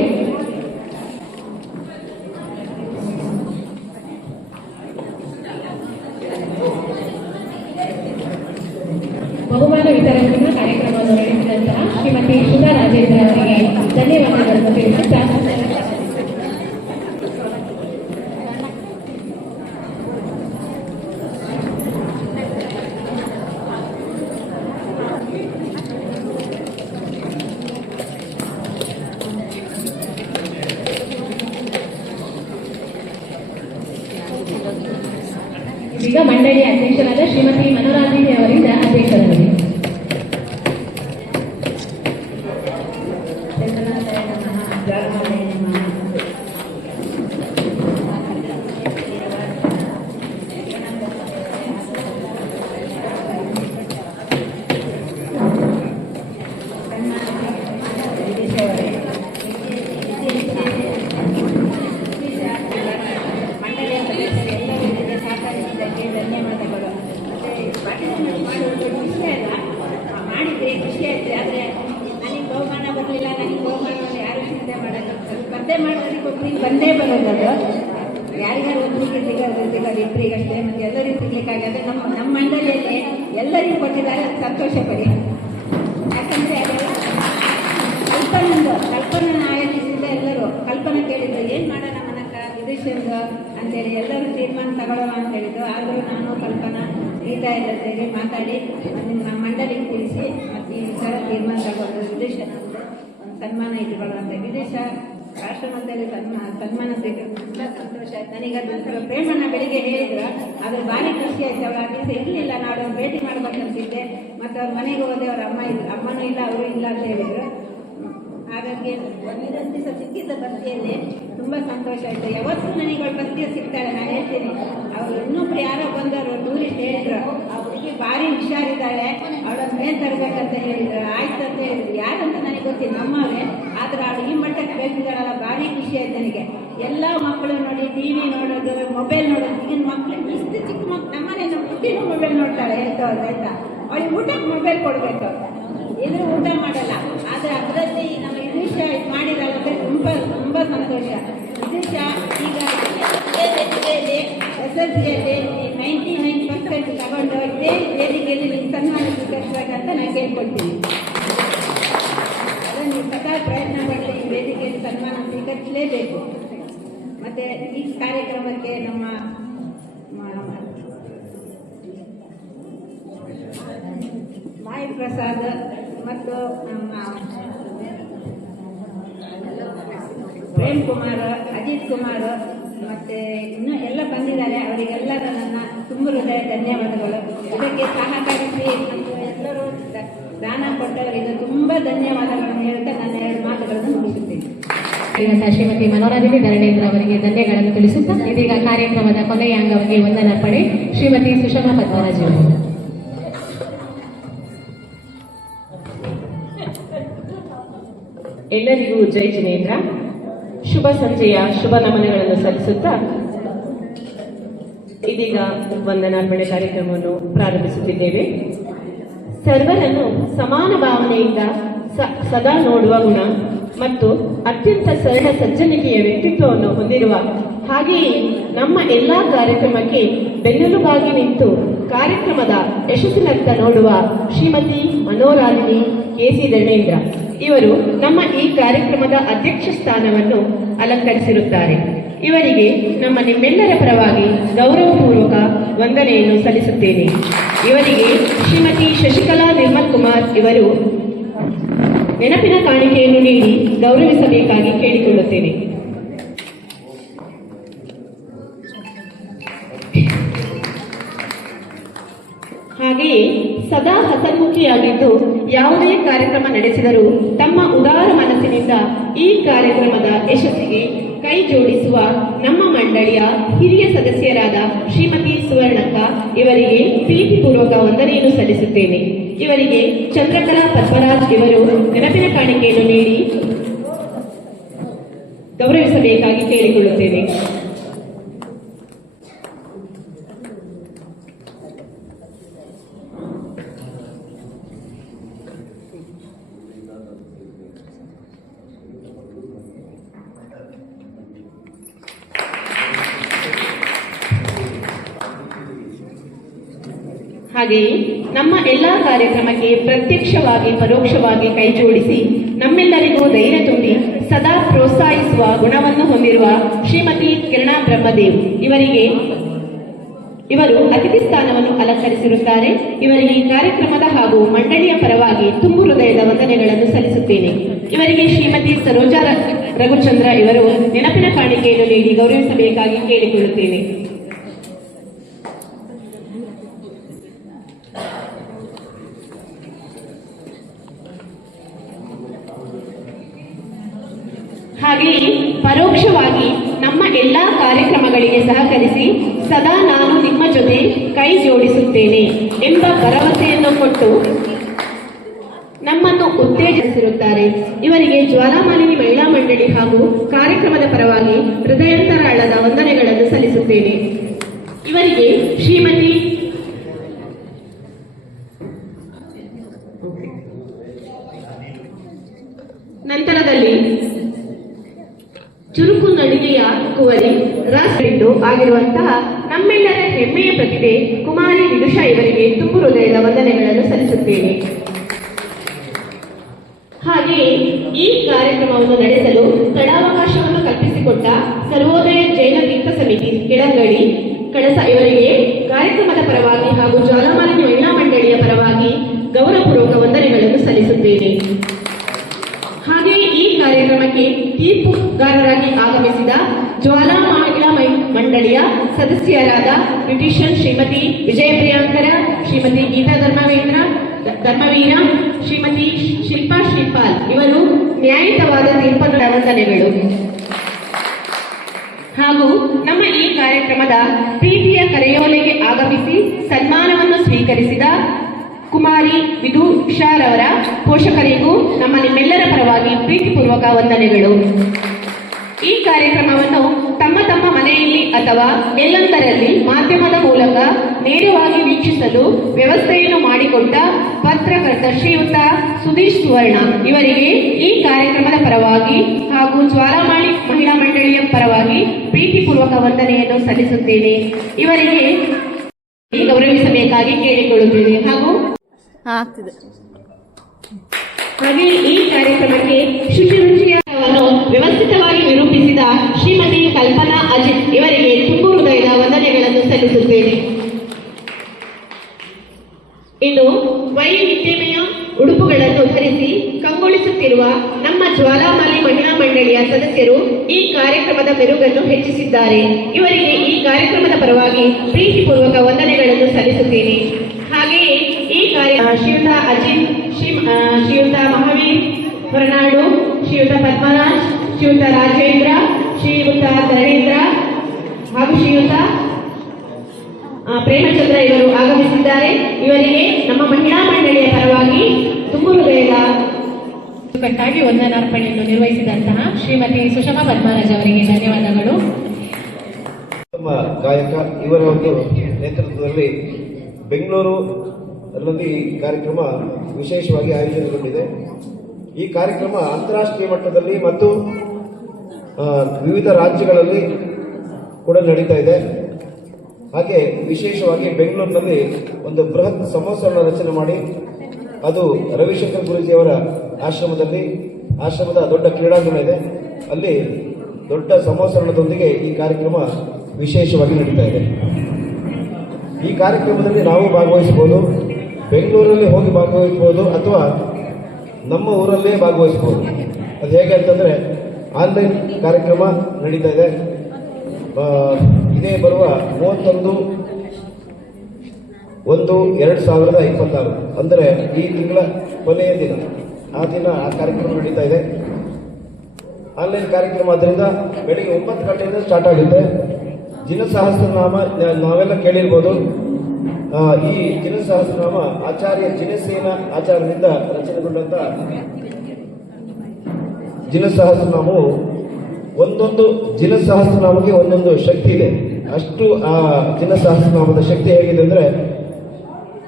ಬಹುಮಾನ ವಿತರಣೆಯ ಕಾರ್ಯಕ್ರಮ ಸುಧಾ ರಾಜೇಂದ್ರ ಅವರಿಗೆ ಧನ್ಯವಾದಗಳನ್ನು ತಿಳಿಸುತ್ತಾ ಈಗ ಮಂಡಳಿಯ ಅಧ್ಯಕ್ಷರಾದ ಶ್ರೀಮತಿ ಮನೋರಾಜಿನಿ ಅವರಿಂದ ಅಧ್ಯಕ್ಷರಾಗಿದೆ. ಧನ್ಯವಾದಗಳು. ಮತ್ತೆ ಪಾರ್ಟಿಸಿಪೇಟ್ ಮಾಡೋದು ಖುಷಿ ಅಲ್ಲ, ಮಾಡಿದ್ರೆ ಖುಷಿ ಆಯ್ತು. ಆದರೆ ನನಗೆ ಬಹುಮಾನ ಬರಲಿಲ್ಲ, ನನಗೆ ಬಹುಮಾನವನ್ನು ಯಾರು ಚಿಂತೆ ಮಾಡೋದು. ಸ್ಪರ್ಧೆ ಮಾಡೋದಕ್ಕೆ ಒಬ್ಬರಿಗೆ ಬಂದೇ ಬರೋದು. ಅದು ಯಾರಿಗಾರು ಒಬ್ಬರಿಗೆ ಸಿಗೋದು ಇಬ್ಬರಿಗಷ್ಟೇ, ಮತ್ತು ಎಲ್ಲರಿಗೂ ಸಿಗ್ಲಿಕ್ಕಾಗದೆ. ನಮ್ಮ ಮಂಡಳಿಯಲ್ಲಿ ಎಲ್ಲರಿಗೂ ಕೊಟ್ಟಿದ್ದಾರೆ, ಅದು ಸಂತೋಷ ಪಡಿ. ಯಾಕಂದರೆ ಅದೆಲ್ಲ ಕಲ್ಪನೆ ಆಯೋಜಿಸಿದ ಎಲ್ಲರೂ ಕಲ್ಪನೆ ಕೇಳಿದ್ರು, ಏನು ಮಾಡೋಣ ಮನಕ ವಿದೇಶಿಯರು ಅಂತೇಳಿ ಎಲ್ಲರೂ ತೀರ್ಮಾನ ತಗೊಳ್ಳೋಣ ಅಂತ ಹೇಳಿದ್ರು. ಆದರೂ ನಾನು ಕಲ್ಪನಾ ಗೀತಾ ಎಲ್ಲ ಸೇರಿ ಮಾತಾಡಿ ನಿಮ್ಮ ಮಂಡಳಿಗೆ ತಿಳಿಸಿ ಮತ್ತು ಈ ಥರ ತೀರ್ಮಾನ ತಗೊಂಡು ವಿದೇಶ ಒಂದು ಸನ್ಮಾನ ಇಟ್ಕೊಳ್ಳುವಂಥ ವಿದೇಶ ರಾಷ್ಟ್ರಮಟ್ಟದಲ್ಲಿ ಸನ್ಮಾನ ಸಿಗೋದು ತುಂಬ ಸಂತೋಷ ಆಯ್ತು ನನಗೆ. ಅದು ಪ್ರೇಮಣ್ಣ ಬೆಳಿಗ್ಗೆ ಹೇಳಿದ್ರು, ಅದು ಭಾರಿ ಖುಷಿ ಆಯ್ತು. ಅವಳು ಆ ದಿವಸ ಇರಲಿಲ್ಲ, ನಾಡು ಭೇಟಿ ಮಾಡ್ಬೇಕಂತಿದ್ದೆ. ಮತ್ತು ಅವ್ರ ಮನೆಗೆ ಹೋದೆ, ಅವ್ರ ಅಮ್ಮನೂ ಇಲ್ಲ, ಅವರು ಇಲ್ಲ ಅಂತ ಹೇಳಿದರು. ಹಾಗಾಗಿ ಒಂದೊಂದು ದಿವಸ ಸಿಕ್ಕಿದ್ದ ಬಸ್ತಿಯಲ್ಲಿ ತುಂಬ ಸಂತೋಷ ಆಯಿತು. ಯಾವತ್ತೂ ನನಗೆ ಅವಳು ಬಸ್ತಿಯ ಸಿಗ್ತಾಳೆ, ನಾನು ಹೇಳ್ತೀನಿ. ಅವರು ಇನ್ನೊಬ್ರು ಯಾರೋ ಬಂದವರು ಟೂರಿಸ್ಟ್ ಹೇಳಿದ್ರು, ಆ ಹುಡುಗಿ ಭಾರಿ ಹುಷಾರಿದ್ದಾಳೆ, ಅವಳನ್ನ ಮೇಲೆ ತರಬೇಕಂತ ಹೇಳಿದ್ರು. ಆಯ್ತು ಅಂತ ಹೇಳಿದ್ರು. ಯಾರಂತ ನನಗೆ ಗೊತ್ತಿಲ್ಲ, ನಮ್ಮವರೇ. ಆದರೆ ಅವಳು ಈ ಮಟ್ಟಕ್ಕೆ ಬೆಳೆದಿದ್ದಾಳಲ್ಲ, ಭಾರಿ ಖುಷಿ ಆಯ್ತು ನನಗೆ. ಎಲ್ಲ ಮಕ್ಕಳು ನೋಡಿ ಟಿ ವಿ ನೋಡೋದು, ಮೊಬೈಲ್ ನೋಡೋದು. ಈಗಿನ ಮಕ್ಕಳು ಇಷ್ಟು ಚಿಕ್ಕ ಮಕ್ಕಳು, ನಮ್ಮನೆ ನಮ್ಮ ಹುಟ್ಟಿನೂ ಮೊಬೈಲ್ ನೋಡ್ತಾಳೆ ಹೇಳ್ತವ್ರು ಆಯ್ತಾ. ಅವಳಿಗೆ ಊಟಕ್ಕೆ ಮೊಬೈಲ್ ಕೊಡಬೇಕು, ಇಲ್ಲೂ ಊಟ ಮಾಡಲ್ಲ. ಆದರೆ ಅದರಲ್ಲಿ ನಮ್ಮ ವಿದೇಶ ಮಾಡಿದಾಗಂದ್ರೆ ತುಂಬ ತುಂಬ ಸಂತೋಷ. ವಿದೇಶ ಈಗ SSLCಯಲ್ಲಿ 99% ತಗೊಂಡು ಇದೇ ವೇದಿಕೆಯಲ್ಲಿ ನಿಮ್ಮ ಸನ್ಮಾನ ಸ್ವೀಕರಿಸಬೇಕಂತ ನಾನು ಕೇಳ್ಕೊಳ್ತೀನಿ. ಅದನ್ನು ಸದಾ ಪ್ರಯತ್ನ ಮಾಡಿ ಈ ವೇದಿಕೆಯಲ್ಲಿ ಸನ್ಮಾನ ಸ್ವೀಕರಿಸಲೇಬೇಕು. ಮತ್ತು ಈ ಕಾರ್ಯಕ್ರಮಕ್ಕೆ ನಮ್ಮ ಮಾಯಿ ಪ್ರಸಾದ್ ಮತ್ತು ನಮ್ಮ ಪ್ರೇಮ್ ಕುಮಾರ್, ಅಜಿತ್ ಕುಮಾರ್ ಮತ್ತೆ ಇನ್ನೂ ಎಲ್ಲ ಬಂದಿದ್ದಾರೆ. ಅವರಿಗೆಲ್ಲರ ನನ್ನ ತುಂಬ ಹೃದಯ ಧನ್ಯವಾದಗಳು. ಇದಕ್ಕೆ ಸಹಕರಿಸಿ ಮತ್ತು ಎಲ್ಲರೂ ದಾನ ಕೊಟ್ಟವರಿಗೆ ತುಂಬ ಧನ್ಯವಾದಗಳನ್ನು ಹೇಳ್ತಾ ನನ್ನ 2 ಮಾತುಗಳನ್ನು ಮುಗಿಸುತ್ತೇನೆ. ಶ್ರೀಮತಿ ಮನೋರಾಜಿನಿ ಧರಣೇಂದ್ರ ಅವರಿಗೆ ಧನ್ಯಗಳನ್ನು ತಿಳಿಸುತ್ತಾ ಇದೀಗ ಕಾರ್ಯಕ್ರಮದ ಕೊನೆಯ ಅಂಗವಾಗಿ ವಂದನಾರ್ಪಣೆ ಶ್ರೀಮತಿ ಸುಷಮಾ ಪದ್ಮರಾಜ್ ಅವರು. ಎಲ್ಲರಿಗೂ ಜೈ ಜಿನೇಂದ್ರ. ಶುಭ ಸಂಜೆಯ ಶುಭ ನಮನಗಳನ್ನು ಸಲ್ಲಿಸುತ್ತಾ ಇದೀಗ ವಂದನಾರ್ಪಣೆ ಕಾರ್ಯಕ್ರಮವನ್ನು ಪ್ರಾರಂಭಿಸುತ್ತಿದ್ದೇವೆ. ಸರ್ವರನ್ನು ಸಮಾನ ಭಾವನೆಯಿಂದ ಸದಾ ನೋಡುವ ಗುಣ ಮತ್ತು ಅತ್ಯಂತ ಸರಳ ಸಜ್ಜನಿಕೆಯ ವ್ಯಕ್ತಿತ್ವವನ್ನು ಹೊಂದಿರುವ, ಹಾಗೆಯೇ ನಮ್ಮ ಎಲ್ಲಾ ಕಾರ್ಯಕ್ರಮಕ್ಕೆ ಬೆನ್ನೆಲುಬಾಗಿ ನಿಂತು ಕಾರ್ಯಕ್ರಮದ ಯಶಸ್ಸಿನತ್ತ ನೋಡುವ ಶ್ರೀಮತಿ ಮನೋರಾಜಿನಿ KC ಧರಣೇಂದ್ರ ಇವರು ನಮ್ಮ ಈ ಕಾರ್ಯಕ್ರಮದ ಅಧ್ಯಕ್ಷ ಸ್ಥಾನವನ್ನು ಅಲಂಕರಿಸಿರುತ್ತಾರೆ. ಇವರಿಗೆ ನಿಮ್ಮೆಲ್ಲರ ಪರವಾಗಿ ಗೌರವಪೂರ್ವಕ ವಂದನೆಯನ್ನು ಸಲ್ಲಿಸುತ್ತೇನೆ. ಇವರಿಗೆ ಶ್ರೀಮತಿ ಶಶಿಕಲಾ ನಿರ್ಮಲ್ ಕುಮಾರ್ ಇವರು ನೆನಪಿನ ಕಾಣಿಕೆಯನ್ನು ನೀಡಿ ಗೌರವಿಸಬೇಕಾಗಿ ಕೇಳಿಕೊಳ್ಳುತ್ತೇನೆ. ಹಾಗೆಯೇ ಸದಾ ಹಸನ್ಮುಖಿಯಾಗಿದ್ದು ಯಾವುದೇ ಕಾರ್ಯಕ್ರಮ ನಡೆಸಿದರೂ ತಮ್ಮ ಉದಾರ ಮನಸ್ಸಿನಿಂದ ಈ ಕಾರ್ಯಕ್ರಮದ ಯಶಸ್ಸಿಗೆ ಕೈ ಜೋಡಿಸುವ ನಮ್ಮ ಮಂಡಳಿಯ ಹಿರಿಯ ಸದಸ್ಯರಾದ ಶ್ರೀಮತಿ ಸುವರ್ಣಕ್ಕ ಇವರಿಗೆ ಪ್ರೀತಿಪೂರ್ವಕ ವಂದನೆಯನ್ನು ಸಲ್ಲಿಸುತ್ತೇನೆ. ಇವರಿಗೆ ಚಂದ್ರಕಲಾ ಪದ್ಮರಾಜ್ ಇವರು ನೆನಪಿನ ಕಾಣಿಕೆಯನ್ನು ನೀಡಿ ಗೌರವಿಸಬೇಕಾಗಿ ಕೇಳಿಕೊಳ್ಳುತ್ತೇನೆ. ಹಾಗೆಯೇ ನಮ್ಮ ಎಲ್ಲ ಕಾರ್ಯಕ್ರಮಕ್ಕೆ ಪ್ರತ್ಯಕ್ಷವಾಗಿ ಪರೋಕ್ಷವಾಗಿ ಕೈಜೋಡಿಸಿ ನಮ್ಮೆಲ್ಲರಿಗೂ ಧೈರ್ಯ ತುಂಬಿ ಸದಾ ಪ್ರೋತ್ಸಾಹಿಸುವ ಗುಣವನ್ನು ಹೊಂದಿರುವ ಶ್ರೀಮತಿ ಕಿರಣಾ ಬ್ರಹ್ಮದೇವ್ ಇವರು ಅತಿಥಿ ಸ್ಥಾನವನ್ನು ಅಲಂಕರಿಸಿರುತ್ತಾರೆ. ಇವರಿಗೆ ಈ ಕಾರ್ಯಕ್ರಮದ ಹಾಗೂ ಮಂಡಳಿಯ ಪರವಾಗಿ ತುಂಬು ಹೃದಯದ ವಂದನೆಗಳನ್ನು ಸಲ್ಲಿಸುತ್ತೇನೆ. ಇವರಿಗೆ ಶ್ರೀಮತಿ ಸರೋಜಾ ರಘುಚಂದ್ರ ಇವರು ನೆನಪಿನ ಕಾಣಿಕೆಯನ್ನು ನೀಡಿ ಗೌರವಿಸಬೇಕಾಗಿ ಕೇಳಿಕೊಳ್ಳುತ್ತೇನೆ. ಹಾಗೆಯೇ ಪರೋಕ್ಷವಾಗಿ ನಮ್ಮ ಎಲ್ಲಾ ಕಾರ್ಯಕ್ರಮಗಳಿಗೆ ಸಹಕರಿಸಿ ಸದಾ ನಾನು ನಿಮ್ಮ ಜೊತೆ ಕೈ ಜೋಡಿಸುತ್ತೇನೆ ಎಂಬ ಭರವಸೆಯನ್ನು ಕೊಟ್ಟು ನಮ್ಮನ್ನು ಉತ್ತೇಜಿಸಿರುತ್ತಾರೆ. ಇವರಿಗೆ ಜ್ವಾಲಾಮಾಲಿನಿ ಮಹಿಳಾ ಮಂಡಳಿ ಹಾಗೂ ಕಾರ್ಯಕ್ರಮದ ಪರವಾಗಿ ಹೃದಯಾಂತರಾಳದ ವಂದನೆಗಳನ್ನು ಸಲ್ಲಿಸುತ್ತೇನೆ. ಇವರಿಗೆ ಶ್ರೀಮತಿ ನಂತರದಲ್ಲಿ ಚುರುಕು ನಡಿಗೆಯ ಕುವರಿ ರಾಷ್ಟ್ರೀಯ ಆಗಿರುವಂತಹ ನಮ್ಮೆಲ್ಲರ ಹೆಮ್ಮೆಯ ಪ್ರತಿಭೆ ಕುಮಾರಿ ವಿದುಷಾ ಇವರಿಗೆ ತುಂಬು ಹೃದಯದ ವಂದನೆಗಳನ್ನು ಸಲ್ಲಿಸುತ್ತೇನೆ. ಹಾಗೆಯೇ ಈ ಕಾರ್ಯಕ್ರಮವನ್ನು ನಡೆಸಲು ಸ್ಥಳಾವಕಾಶವನ್ನು ಕಲ್ಪಿಸಿಕೊಟ್ಟ ಸರ್ವೋದಯ ಜೈನ ತೀರ್ಥ ಸಮಿತಿ ಕೆಳಗಡಿ ಕಳಸ ಇವರಿಗೆ ಕಾರ್ಯಕ್ರಮದ ಪರವಾಗಿ ಹಾಗೂ ಜ್ವಾಲಾಮಾಲಿನಿ ಮಹಿಳಾ ಮಂಡಳಿಯ ಪರವಾಗಿ ಗೌರವಪೂರ್ವಕ ವಂದನೆಗಳನ್ನು ಸಲ್ಲಿಸುತ್ತೇನೆ. ಹಾಗೆಯೇ ಈ ಕಾರ್ಯಕ್ರಮಕ್ಕೆ ತೀರ್ಪುಗಾರರಾಗಿ ಆಗಮಿಸಿದ ಜ್ವಾಲಾ ಮಹಿಳಾ ಮಂಡಳಿಯ ಸದಸ್ಯರಾದ ಬ್ಯೂಟಿಷಿಯನ್ ಶ್ರೀಮತಿ ವಿಜಯಪ್ರಿಯಾಂಕರ, ಶ್ರೀಮತಿ ಗೀತಾ ಧರ್ಮವೀರ, ಶ್ರೀಮತಿ ಶಿಲ್ಪಾ ಶ್ರೀಪಾಲ್ ಇವರು ನ್ಯಾಯಯುತವಾದ ತೀರ್ಪುಗಳ ವಂದನೆಗಳು. ಹಾಗೂ ನಮ್ಮ ಈ ಕಾರ್ಯಕ್ರಮದ ಪ್ರೀತಿಯ ಕರೆಯೋಲೆಗೆ ಆಗಮಿಸಿ ಸನ್ಮಾನವನ್ನು ಸ್ವೀಕರಿಸಿದ ಕುಮಾರಿ ವಿದುಷಾರವರ ಪೋಷಕರಿಗೂ ನಿಮ್ಮೆಲ್ಲರ ಪರವಾಗಿ ಪ್ರೀತಿಪೂರ್ವಕ ವಂದನೆಗಳು. ಈ ಕಾರ್ಯಕ್ರಮವನ್ನು ತಮ್ಮ ತಮ್ಮ ಮನೆಯಲ್ಲಿ ಅಥವಾ ಎಲ್ಲೊಂದರಲ್ಲಿ ಮಾಧ್ಯಮದ ಮೂಲಕ ನೇರವಾಗಿ ವೀಕ್ಷಿಸಲು ವ್ಯವಸ್ಥೆಯನ್ನು ಮಾಡಿಕೊಟ್ಟ ಪತ್ರಕರ್ತ ಶ್ರೀಯುತ ಸುಧೀಶ್ ಸುವರ್ಣ ಇವರಿಗೆ ಈ ಕಾರ್ಯಕ್ರಮದ ಪರವಾಗಿ ಹಾಗೂ ಜ್ವಾಲಾಮಾಲಿ ಮಹಿಳಾ ಮಂಡಳಿಯ ಪರವಾಗಿ ಪ್ರೀತಿಪೂರ್ವಕ ವಂದನೆಯನ್ನು ಸಲ್ಲಿಸುತ್ತೇನೆ. ಇವರಿಗೆ ಗೌರವಿಸಬೇಕಾಗಿ ಕೇಳಿಕೊಳ್ಳುತ್ತೇನೆ. ಹಾಗೂ ಹಾಗೆ ಈ ಕಾರ್ಯಕ್ರಮಕ್ಕೆ ಶುಚಿರುಚಿಯನ್ನು ವ್ಯವಸ್ಥಿತವಾಗಿ ನಿರೂಪಿಸಿದ ಶ್ರೀಮತಿ ಕಲ್ಪನಾ ಅಜಿತ್ ಇವರಿಗೆ ತುಂಬು ಹೃದಯದ ವಂದನೆಗಳನ್ನು ಸಲ್ಲಿಸುತ್ತೇನೆ. ಇನ್ನು ವೈವಿಧ್ಯಮಯ ಉಡುಪುಗಳನ್ನು ಧರಿಸಿ ಕಂಗೊಳಿಸುತ್ತಿರುವ ನಮ್ಮ ಜ್ವಾಲಾಮಾಲಿ ಮಹಿಳಾ ಮಂಡಳಿಯ ಸದಸ್ಯರು ಈ ಕಾರ್ಯಕ್ರಮದ ಮೆರುಗನ್ನು ಹೆಚ್ಚಿಸಿದ್ದಾರೆ. ಇವರಿಗೆ ಈ ಕಾರ್ಯಕ್ರಮದ ಪರವಾಗಿ ಪ್ರೀತಿಪೂರ್ವಕ ವಂದನೆಗಳನ್ನು ಸಲ್ಲಿಸುತ್ತೇನೆ. ಹಾಗೆಯೇ ಈ ಶ್ರೀಯುತ ಅಜಿತ್, ಶ್ರೀಯುತ ಮಹಾವೀರ್ ಹೊರನಾಡು, ಶ್ರೀಯುತ ಪದ್ಮರಾಜ್, ಶ್ರೀಯುತ ರಾಜೇಂದ್ರ, ಶ್ರೀಯುತ ಧರಣೇಂದ್ರ ಹಾಗೂ ಶ್ರೀಯುತ ಪ್ರೇಮಚಂದ್ರ ಇವರು ಆಗಮಿಸಿದ್ದಾರೆ. ಇವರಿಗೆ ನಮ್ಮ ಮಹಿಳಾ ಮಂಡಳಿಯ ಪರವಾಗಿ ತುಂಬು ಹೃದಯದ ಕಟ್ಟಾಗಿ ವಂದನಾರ್ಪಣೆಯನ್ನು ನಿರ್ವಹಿಸಿದಂತಹ ಶ್ರೀಮತಿ ಸುಷಮಾ ಪದ್ಮರಾಜ್ ಅವರಿಗೆ ಧನ್ಯವಾದಗಳು. ನಮ್ಮ ಗಾಯಕ ಇವರ ಒಂದು ನೇತೃತ್ವದಲ್ಲಿ ಬೆಂಗಳೂರಿನಲ್ಲಿ ಕಾರ್ಯಕ್ರಮ ವಿಶೇಷವಾಗಿ ಆಯೋಜನೆಗೊಂಡಿದೆ. ಈ ಕಾರ್ಯಕ್ರಮ ಅಂತಾರಾಷ್ಟ್ರೀಯ ಮಟ್ಟದಲ್ಲಿ ಮತ್ತು ವಿವಿಧ ರಾಜ್ಯಗಳಲ್ಲಿ ಕೂಡ ನಡೀತಾ ಇದೆ. ಹಾಗೆ ವಿಶೇಷವಾಗಿ ಬೆಂಗಳೂರಿನಲ್ಲಿ ಒಂದು ಬೃಹತ್ ಸಮೋತ್ಸವ ರಚನೆ ಮಾಡಿ ಅದು ರವಿಶಂಕರ್ ಗುರೂಜಿಯವರ ಆಶ್ರಮದ ದೊಡ್ಡ ಕ್ರೀಡಾಂಗಣ ಇದೆ, ಅಲ್ಲಿ ದೊಡ್ಡ ಸಮೋತ್ಸವದೊಂದಿಗೆ ಈ ಕಾರ್ಯಕ್ರಮ ವಿಶೇಷವಾಗಿ ನಡೀತಾ ಇದೆ. ಈ ಕಾರ್ಯಕ್ರಮದಲ್ಲಿ ನಾವು ಭಾಗವಹಿಸಬಹುದು, ಬೆಂಗಳೂರಲ್ಲಿ ಹೋಗಿ ಭಾಗವಹಿಸಬಹುದು ಅಥವಾ ನಮ್ಮ ಊರಲ್ಲೇ ಭಾಗವಹಿಸಬಹುದು. ಅದು ಹೇಗೆ ಅಂತಂದ್ರೆ ಆನ್ಲೈನ್ ಕಾರ್ಯಕ್ರಮ ನಡೀತಾ ಇದೆ. ಇದೇ ಬರುವ 31/1/2026 ಅಂದರೆ ಈ ತಿಂಗಳ ಕೊನೆಯ ದಿನ ಆ ಕಾರ್ಯಕ್ರಮ ನಡೀತಾ ಇದೆ. ಆನ್ಲೈನ್ ಕಾರ್ಯಕ್ರಮ ಆದ್ದರಿಂದ ಬೆಳಿಗ್ಗೆ 9 ಗಂಟೆಯಿಂದ ಸ್ಟಾರ್ಟ್ ಆಗುತ್ತೆ. ಜಿನಸಹಸ್ರನಾಮ ನಾವೆಲ್ಲ ಕೇಳಿರ್ಬೋದು. ಈ ಜಿನಸಹಸ್ರನಾಮ ಆಚಾರ್ಯ ಜಿನಸೇನ ಆಚಾರ್ಯರಿಂದ ರಚನೆಗೊಂಡಂತ ಜಿನಸಹಸ್ರನಾಮವು ಒಂದೊಂದು ಜಿನಸಹಸ್ರನಾಮಕ್ಕೆ ಒಂದೊಂದು ಶಕ್ತಿ ಇದೆ. ಅಷ್ಟು ಆ ಜಿನಸಹಸ್ರನಾಮದ ಶಕ್ತಿ ಹೇಗಿದೆ ಅಂದ್ರೆ,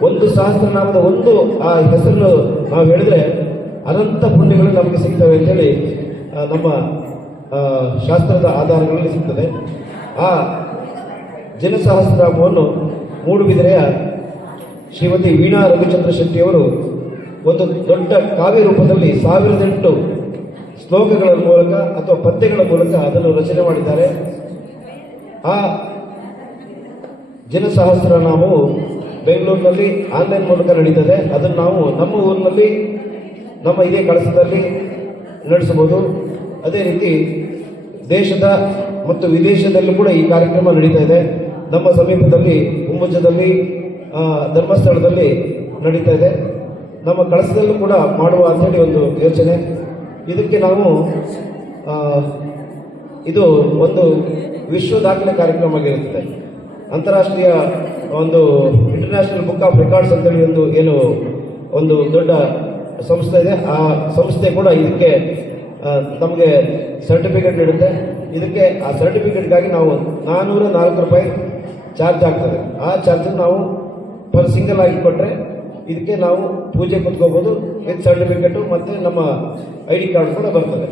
ಒಂದು ಸಹಸ್ರನಾಮದ ಒಂದು ಆ ಹೆಸರನ್ನು ನಾವು ಹೇಳಿದ್ರೆ ಅನಂತ ಪುಣ್ಯಗಳು ನಮಗೆ ಸಿಗ್ತವೆ ಅಂತೇಳಿ ನಮ್ಮ ಶಾಸ್ತ್ರದ ಆಧಾರಗಳಲ್ಲಿ ಸಿಗ್ತದೆ. ಆ ಜಿನಸಹಸ್ರನಾಮವನ್ನು ಮೂಡುಬಿದಿರೆಯ ಶ್ರೀಮತಿ ವೀಣಾ ರವಿಚಂದ್ರ ಶೆಟ್ಟಿಯವರು ಒಂದು ದೊಡ್ಡ ಕಾವ್ಯ ರೂಪದಲ್ಲಿ 1008 ಶ್ಲೋಕಗಳ ಮೂಲಕ ಅಥವಾ ಪದ್ಯಗಳ ಮೂಲಕ ಅದನ್ನು ರಚನೆ ಮಾಡಿದ್ದಾರೆ. ಆ ಜನಸಹಸ್ರನಾಮವು ಬೆಂಗಳೂರಿನಲ್ಲಿ ಆನ್ಲೈನ್ ಮೂಲಕ ನಡೀತದೆ. ಅದನ್ನು ನಾವು ನಮ್ಮ ಊರಿನಲ್ಲಿ ನಮ್ಮ ಇದೇ ಕಳಸದಲ್ಲಿ ನಡೆಸಬಹುದು. ಅದೇ ರೀತಿ ದೇಶದ ಮತ್ತು ವಿದೇಶದಲ್ಲೂ ಕೂಡ ಈ ಕಾರ್ಯಕ್ರಮ ನಡೀತಾ ಇದೆ. ನಮ್ಮ ಸಮೀಪದಲ್ಲಿ ಹುಮ್ಮುಜದಲ್ಲಿ ಧರ್ಮಸ್ಥಳದಲ್ಲಿ ನಡೀತಾ ಇದೆ. ನಮ್ಮ ಕಳಸದಲ್ಲೂ ಕೂಡ ಮಾಡುವ ಅಂತೇಳಿ ಒಂದು ಯೋಚನೆ. ಇದಕ್ಕೆ ನಾವು ಇದು ಒಂದು ವಿಶ್ವ ದಾಖಲೆ ಕಾರ್ಯಕ್ರಮ ಆಗಿರುತ್ತದೆ. ಅಂತಾರಾಷ್ಟ್ರೀಯ ಒಂದು ಇಂಟರ್ನ್ಯಾಷನಲ್ ಬುಕ್ ಆಫ್ ರೆಕಾರ್ಡ್ಸ್ ಅಂತೇಳಿ ಒಂದು ದೊಡ್ಡ ಸಂಸ್ಥೆ ಇದೆ. ಆ ಸಂಸ್ಥೆ ಕೂಡ ಇದಕ್ಕೆ ನಮಗೆ ಸರ್ಟಿಫಿಕೇಟ್ ನೀಡುತ್ತೆ. ಇದಕ್ಕೆ ಆ ಸರ್ಟಿಫಿಕೇಟ್ಗಾಗಿ ನಾವು 404 ರೂಪಾಯಿ ಚಾರ್ಜ್ ಆಗ್ತದೆ. ಆ ಚಾರ್ಜ್ ನಾವು ಪರ್ ಸಿಂಗಲ್ ಆಗಿ ಕೊಟ್ಟರೆ ಇದಕ್ಕೆ ನಾವು ಪೂಜೆ ಕುತ್ಕೋಬಹುದು ವಿತ್ ಸರ್ಟಿಫಿಕೇಟು ಮತ್ತು ನಮ್ಮ ID ಕಾರ್ಡ್ ಕೂಡ ಬರ್ತದೆ.